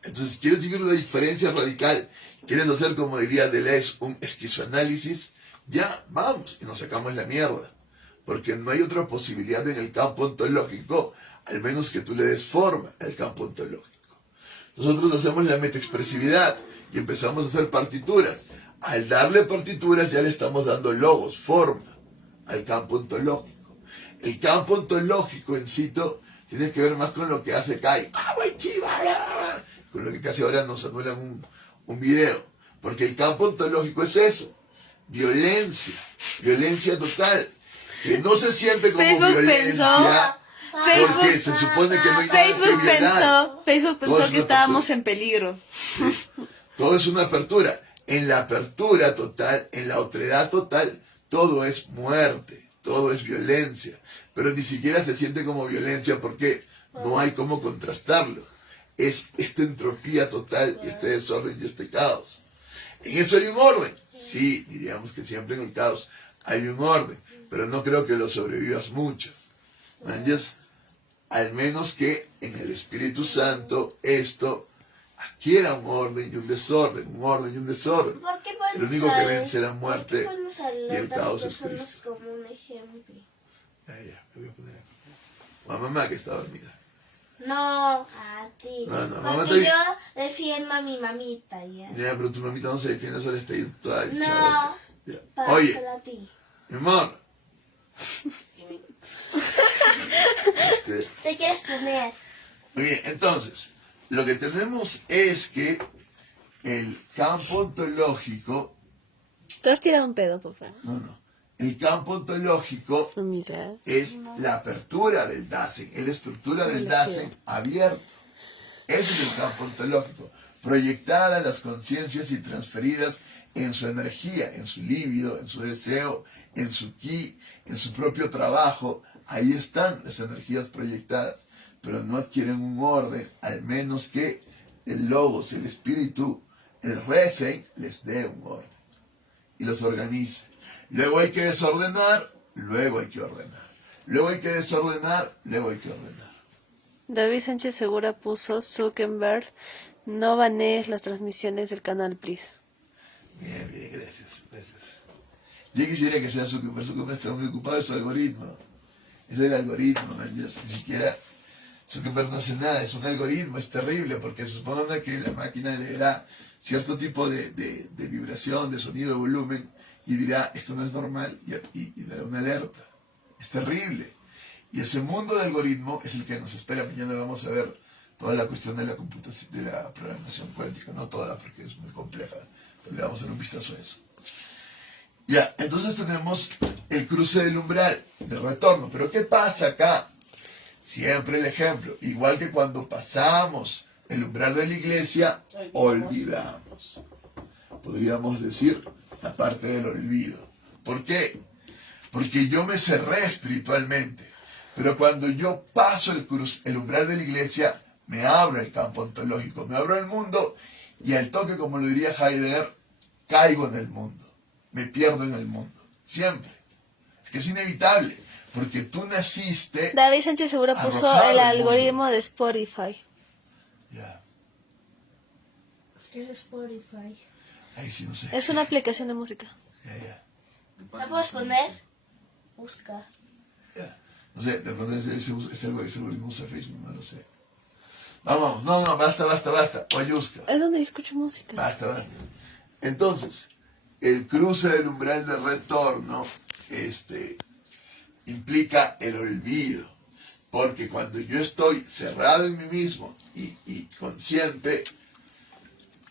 Entonces, ¿quieres vivir una diferencia radical? ¿Quieres hacer, como diría Deleuze, un esquizoanálisis? Ya, vamos, y nos sacamos la mierda. Porque no hay otra posibilidad en el campo ontológico, al menos que tú le des forma al campo ontológico. Nosotros hacemos la metaexpresividad y empezamos a hacer partituras. Al darle partituras ya le estamos dando logos, forma, al campo ontológico. El campo ontológico en sí tiene que ver más con lo que hace Kai, con lo que casi ahora nos anulan un video. Porque el campo ontológico es eso, violencia, violencia total, que no se siente como violencia. Porque se supone que no hay nada que violar. Facebook pensó que estábamos en peligro. Sí. Todo es una apertura. En la apertura total, en la otredad total, todo es muerte, todo es violencia. Pero ni siquiera se siente como violencia porque no hay cómo contrastarlo. Es esta entropía total y este desorden y este caos. En eso hay un orden. Sí, diríamos que siempre en el caos hay un orden, pero no creo que lo sobrevivas mucho. ¿Entiendes? Al menos que en el Espíritu Santo esto adquiera un orden y un desorden, un orden y un desorden. ¿Por qué El único que vence la muerte y el caos es personas Cristo. como un ejemplo? Ya, me voy a poner acá. O a mamá que está dormida. No, a ti. No, mamá Porque está yo defiendo a mi mamita, ya. Ya, pero tu mamita no se defiende, solo está ahí toda No, echada. Ya. para Oye, solo a ti. mi amor. Te quieres poner. Muy bien, entonces, lo que tenemos es que el campo ontológico, Tú has tirado un pedo, papá. el campo ontológico Mira. es la apertura del Dasein, es la estructura del Dasein abierto. Ese es el campo ontológico, proyectada las conciencias y transferidas en su energía, en su líbido, en su deseo, en su ki, en su propio trabajo. Ahí están las energías proyectadas, pero no adquieren un orden, al menos que el logos, el espíritu, el Resein les dé un orden y los organice. Luego hay que desordenar, luego hay que ordenar. Luego hay que desordenar, luego hay que ordenar. David Sánchez Segura puso Zuckerberg, no banees las transmisiones del canal, please. Bien, gracias. Yo quisiera que sea Zuckerberg. Zuckerberg está muy ocupado de su algoritmo. Es el algoritmo, man. Ni siquiera Zuckerberg no hace nada, es un algoritmo, es terrible, porque se supone que la máquina le dará cierto tipo de vibración, de sonido, de volumen, y dirá, esto no es normal, y dará una alerta. Es terrible. Y ese mundo de algoritmo es el que nos espera. Mañana vamos a ver toda la cuestión de la computación, de la programación cuántica, no toda, porque es muy compleja, pero le vamos a dar un vistazo a eso. Ya, entonces tenemos el cruce del umbral de retorno. Pero ¿qué pasa acá? Siempre el ejemplo. Igual que cuando pasamos el umbral de la iglesia, olvidamos. Podríamos decir la parte del olvido. ¿Por qué? Porque yo me cerré espiritualmente. Pero cuando yo paso el umbral de la iglesia, me abro el campo ontológico, me abro el mundo y al toque, como lo diría Heidegger, caigo en el mundo. Me pierdo en el mundo. Siempre. Es que es inevitable. Porque tú naciste... David Sánchez Segura puso arrojado el al mundo. algoritmo de Spotify. Ya. ¿Qué es Spotify? Ahí sí no sé. Es una aplicación de música. Ya. ¿La puedes poner? Busca. Ya. No sé, de pronto ese algoritmo usa Facebook, no lo sé. Vamos, no, basta. Oyuska. Es donde escucho música. Basta. Entonces, el cruce del umbral de retorno, implica el olvido. Porque cuando yo estoy cerrado en mí mismo y consciente,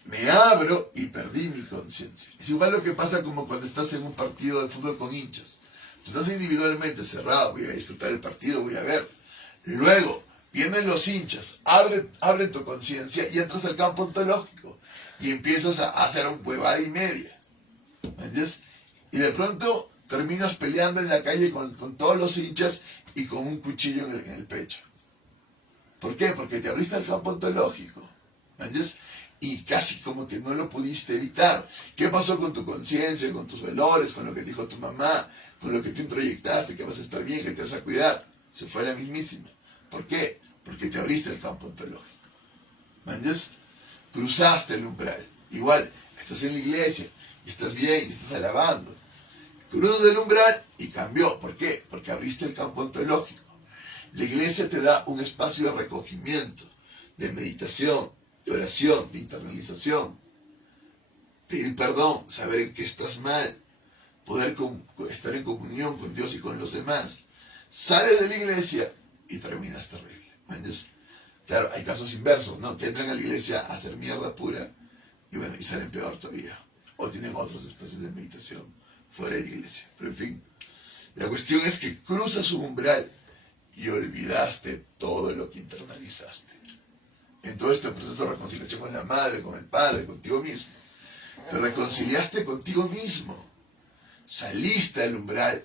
me abro y perdí mi conciencia. Es igual lo que pasa como cuando estás en un partido de fútbol con hinchas. Tú estás individualmente cerrado, voy a disfrutar el partido, voy a ver. Luego, vienen los hinchas, abren tu conciencia y entras al campo ontológico. Y empiezas a hacer un huevada y media. ¿Me entiendes? Y de pronto terminas peleando en la calle con todos los hinchas y con un cuchillo en el pecho. ¿Por qué? Porque te abriste al campo ontológico. ¿Me entiendes? Y casi como que no lo pudiste evitar. ¿Qué pasó con tu conciencia, con tus valores, con lo que dijo tu mamá, con lo que tú introyectaste, que vas a estar bien, que te vas a cuidar? Se fue la mismísima. ¿Por qué? Porque te abriste el campo ontológico. ¿Me entiendes? Cruzaste el umbral. Igual, estás en la iglesia y estás bien y estás alabando. Cruzas el umbral y cambió. ¿Por qué? Porque abriste el campo ontológico. La iglesia te da un espacio de recogimiento, de meditación, de oración, de internalización. Pedir perdón, saber en qué estás mal, poder estar en comunión con Dios y con los demás. Sales de la iglesia y terminas terrible. ¿Entiendes? Claro, hay casos inversos, ¿no? Que entran a la iglesia a hacer mierda pura y bueno, y salen peor todavía. O tienen otros espacios de meditación fuera de la iglesia. Pero en fin, la cuestión es que cruzas un umbral y olvidaste todo lo que internalizaste. En todo este proceso de reconciliación con la madre, con el padre, contigo mismo. Te reconciliaste contigo mismo. Saliste del umbral,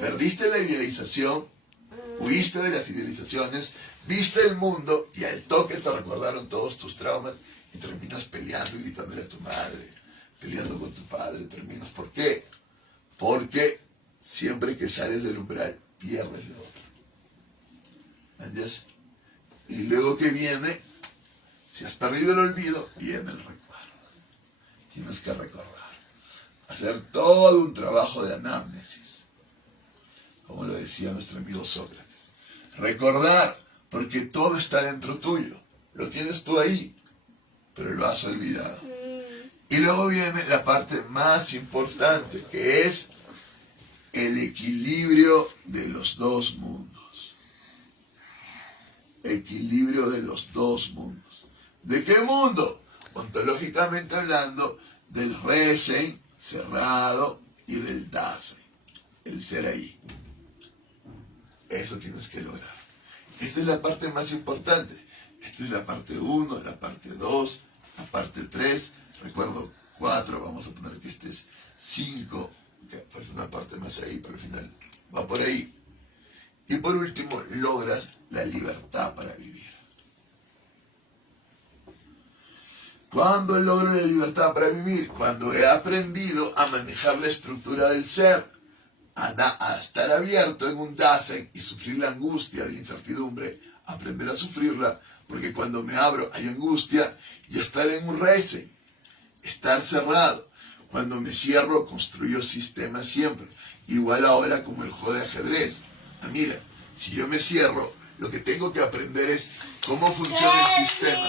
perdiste la idealización, huiste de las idealizaciones, viste el mundo y al toque te recordaron todos tus traumas y terminas peleando y gritándole a tu madre, peleando con tu padre, terminas. ¿Por qué? Porque siempre que sales del umbral pierdes lo otro. ¿Entiendes? Y luego que viene, Si has perdido el olvido, viene el recuerdo. Tienes que recordar. Hacer todo un trabajo de anamnesis. Como lo decía nuestro amigo Sócrates. Recordar, porque todo está dentro tuyo. Lo tienes tú ahí, pero lo has olvidado. Y luego viene la parte más importante, que es el equilibrio de los dos mundos. Equilibrio de los dos mundos. ¿De qué mundo? Ontológicamente hablando, del Resen cerrado y del Dasein, el ser ahí. Eso tienes que lograr. Esta es la parte más importante. Esta es la parte 1, la parte 2, la parte 3, recuerdo 4, vamos a poner que este es 5, que falta una parte más ahí, pero al final va por ahí. Y por último, logras la libertad para vivir. ¿Cuándo logro la libertad para vivir? Cuando he aprendido a manejar la estructura del ser, a estar abierto en un Dasein y sufrir la angustia de la incertidumbre, aprender a sufrirla, porque cuando me abro hay angustia, y estar en un Resen, estar cerrado. Cuando me cierro, construyo sistemas siempre. Igual ahora como el juego de ajedrez. Mira, si yo me cierro, lo que tengo que aprender es cómo funciona el sistema.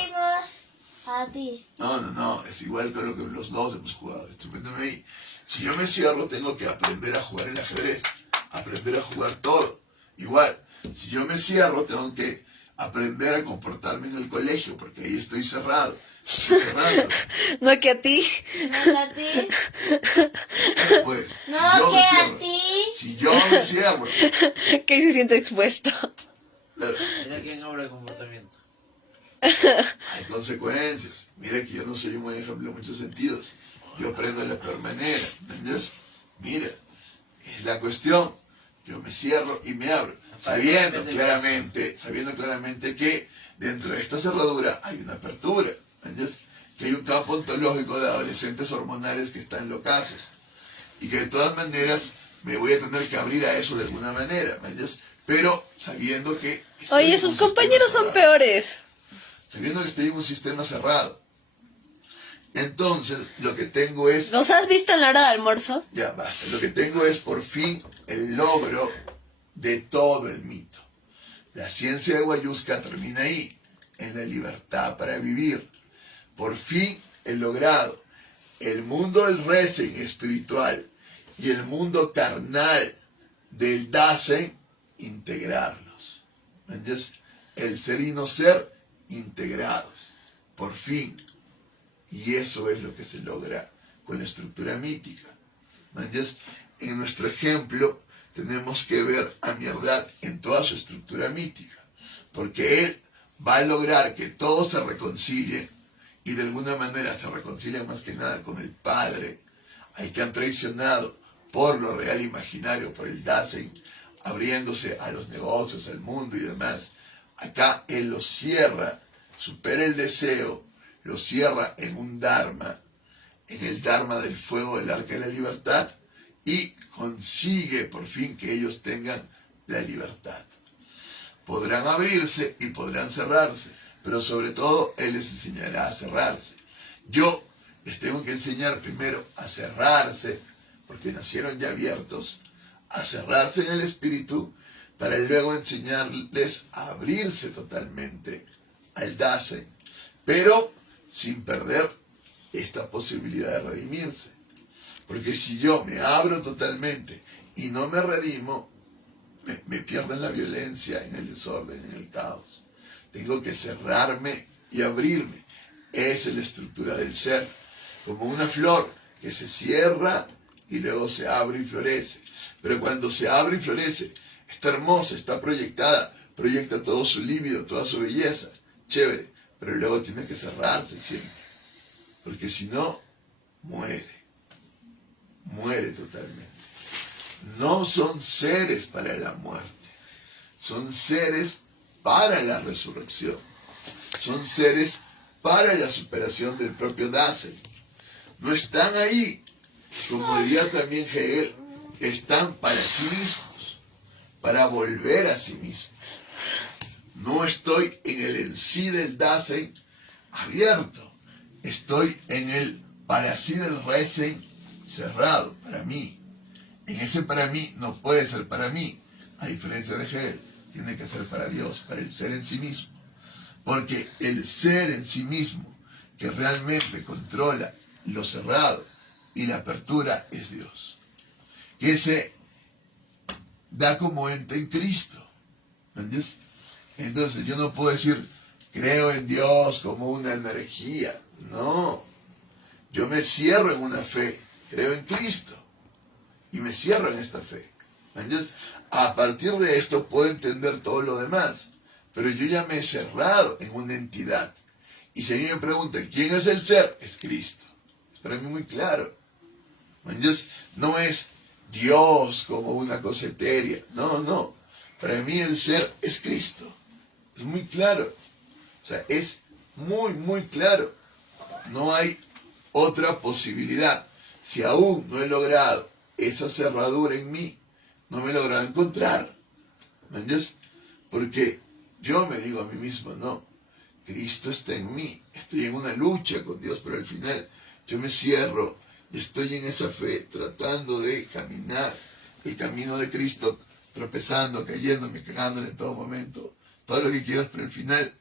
A ti. No, es igual con lo que los dos hemos jugado. Estupendamente ahí. Si yo me cierro, tengo que aprender a jugar el ajedrez, aprender a jugar todo. Igual, si yo me cierro, tengo que aprender a comportarme en el colegio, porque ahí estoy cerrado. No que a ti. No que a ti. Pues, No que a ti. Si yo me cierro. Que se siente expuesto. Claro, Mira quién habla de comportamiento. hay consecuencias. Mira que yo no soy un buen ejemplo en muchos sentidos. Yo aprendo de la peor manera. ¿Entendés? Mira, es la cuestión. Yo me cierro y me abro. Sabiendo claramente que dentro de esta cerradura hay una apertura. ¿Entendés? Que hay un campo ontológico de adolescentes hormonales que están locazos. Y que de todas maneras me voy a tener que abrir a eso de alguna manera. ¿Entendés? Pero sabiendo que... Oye, sus compañeros son peores. Sabiendo que estoy en un sistema cerrado. Entonces, lo que tengo es... ¿Los has visto en la hora de almuerzo? Ya basta. Lo que tengo es, por fin, el logro de todo el mito. La ciencia de Huayusca termina ahí, en la libertad para vivir. Por fin he logrado el mundo del Resen espiritual y el mundo carnal del Dasein, integrarlos. ¿Entiendes? El ser y no ser integrados. Por fin. Y eso es lo que se logra con la estructura mítica. ¿Entiendes? En nuestro ejemplo tenemos que ver a Mirdad en toda su estructura mítica. Porque él va a lograr que todos se reconcilien y de alguna manera se reconcilian más que nada con el Padre, al que han traicionado por lo real imaginario, por el Dasein, abriéndose a los negocios, al mundo y demás. Acá él lo cierra, supera el deseo, lo cierra en un Dharma, en el Dharma del fuego del arca de la libertad, y consigue por fin que ellos tengan la libertad. Podrán abrirse y podrán cerrarse, pero sobre todo él les enseñará a cerrarse. Yo les tengo que enseñar primero a cerrarse, porque nacieron ya abiertos, a cerrarse en el espíritu, para luego enseñarles a abrirse totalmente al Dasein, pero sin perder esta posibilidad de redimirse. Porque si yo me abro totalmente y no me redimo, me pierdo en la violencia, en el desorden, en el caos. Tengo que cerrarme y abrirme. Esa es la estructura del ser. Como una flor que se cierra y luego se abre y florece. Pero cuando se abre y florece, está hermosa, está proyectada, proyecta todo su líbido, toda su belleza. Chévere. Pero luego tiene que cerrarse siempre. Porque si no, muere. Muere totalmente. No son seres para la muerte. Son seres para la resurrección. Son seres para la superación del propio Dasein. No están ahí, como diría también Hegel, están para sí mismos, para volver a sí mismos. No estoy en el en sí del Dasein, abierto. Estoy en el para sí del Resen cerrado, para mí. En ese para mí no puede ser para mí, a diferencia de Hegel, tiene que ser para Dios, para el ser en sí mismo. Porque el ser en sí mismo, que realmente controla lo cerrado y la apertura, es Dios. Que se da como ente en Cristo. ¿Entiendes? Entonces yo no puedo decir, creo en Dios como una energía. No. Yo me cierro en una fe. Creo en Cristo. Y me cierro en esta fe. ¿Entiendes? A partir de esto puedo entender todo lo demás. Pero yo ya me he cerrado en una entidad. Y si a mí me preguntan, ¿quién es el ser? Es Cristo. Es para mí muy claro. ¿Entiendes? No es Dios como una cosa etérea. No, no. Para mí el ser es Cristo. Es muy claro. O sea, es muy, muy claro. No hay otra posibilidad. Si aún no he logrado esa cerradura en mí, no me he logrado encontrar. ¿Me entiendes? Porque yo me digo a mí mismo, no, Cristo está en mí. Estoy en una lucha con Dios, pero al final yo me cierro y estoy en esa fe tratando de caminar el camino de Cristo, tropezando, cayéndome, cagándole en todo momento, todo lo que quieras, pero al final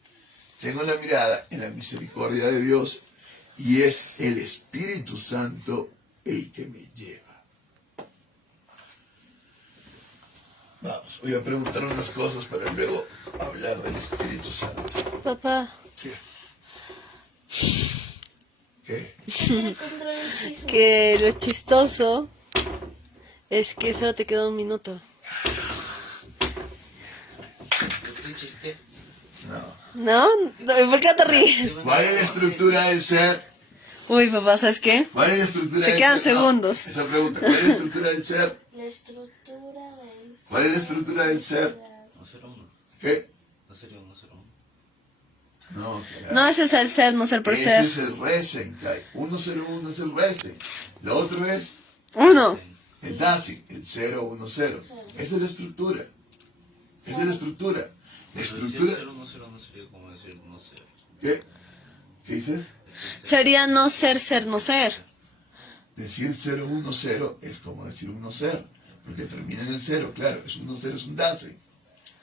tengo la mirada en la misericordia de Dios y es el Espíritu Santo el que me lleva. Vamos, voy a preguntar unas cosas para luego hablar del Espíritu Santo. Papá, ¿Qué? ¿Qué? que lo chistoso es que solo te queda un minuto. ¿Qué chiste? No. ¿No? ¿Por qué te ríes? ¿Cuál es la estructura del ser? Uy, papá, ¿sabes qué? ¿Cuál es la estructura Te del quedan ser? segundos. No, esa pregunta, ¿cuál es la estructura del ser? La estructura del... ¿Cuál es la estructura del ser? 101. ¿Qué? No sería 101. No, claro. No, ese es el ser, no es el por Ese ser. es el Resen, Kai. 101 es el Resen. Lo otro es Uno. el Dasein, el 010. Esa es la estructura. Esa es la estructura. La estructura... 010 no sería como decir no ser. ¿Qué? ¿Qué dices? Sería no ser, ser, no ser. Decir 010 es como decir un no ser, porque termina en el 0, claro, es un no ser, es un Dasein.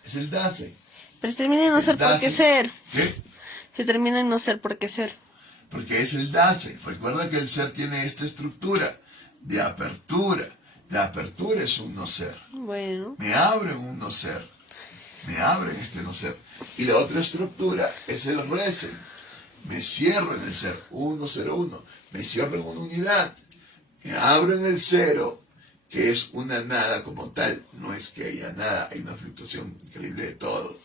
Es el Dasein. Pero termina en no ser por qué ser. ¿Qué? Se termina en no ser por qué ser. Porque es el Dasein. Recuerda que el ser tiene esta estructura de apertura. La apertura es un no ser. Bueno. Me abro en un no ser. Me abro en este no ser. Y la otra estructura es el Resen. Me cierro en el ser, 101. Me cierro en una unidad. Me abro en el 0, que es una nada como tal. No es que haya nada, hay una fluctuación increíble de todo.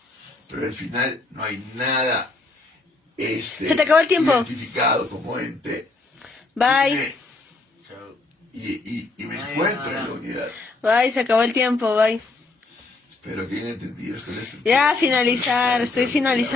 Pero al final no hay nada Se te acabó el tiempo. identificado como ente. Bye. Chao. Y me No hay encuentro nada. en la unidad. Bye, se acabó el tiempo, bye. Espero que hayan entendido esto. La estructura. Ya finalizar, estoy finalizando.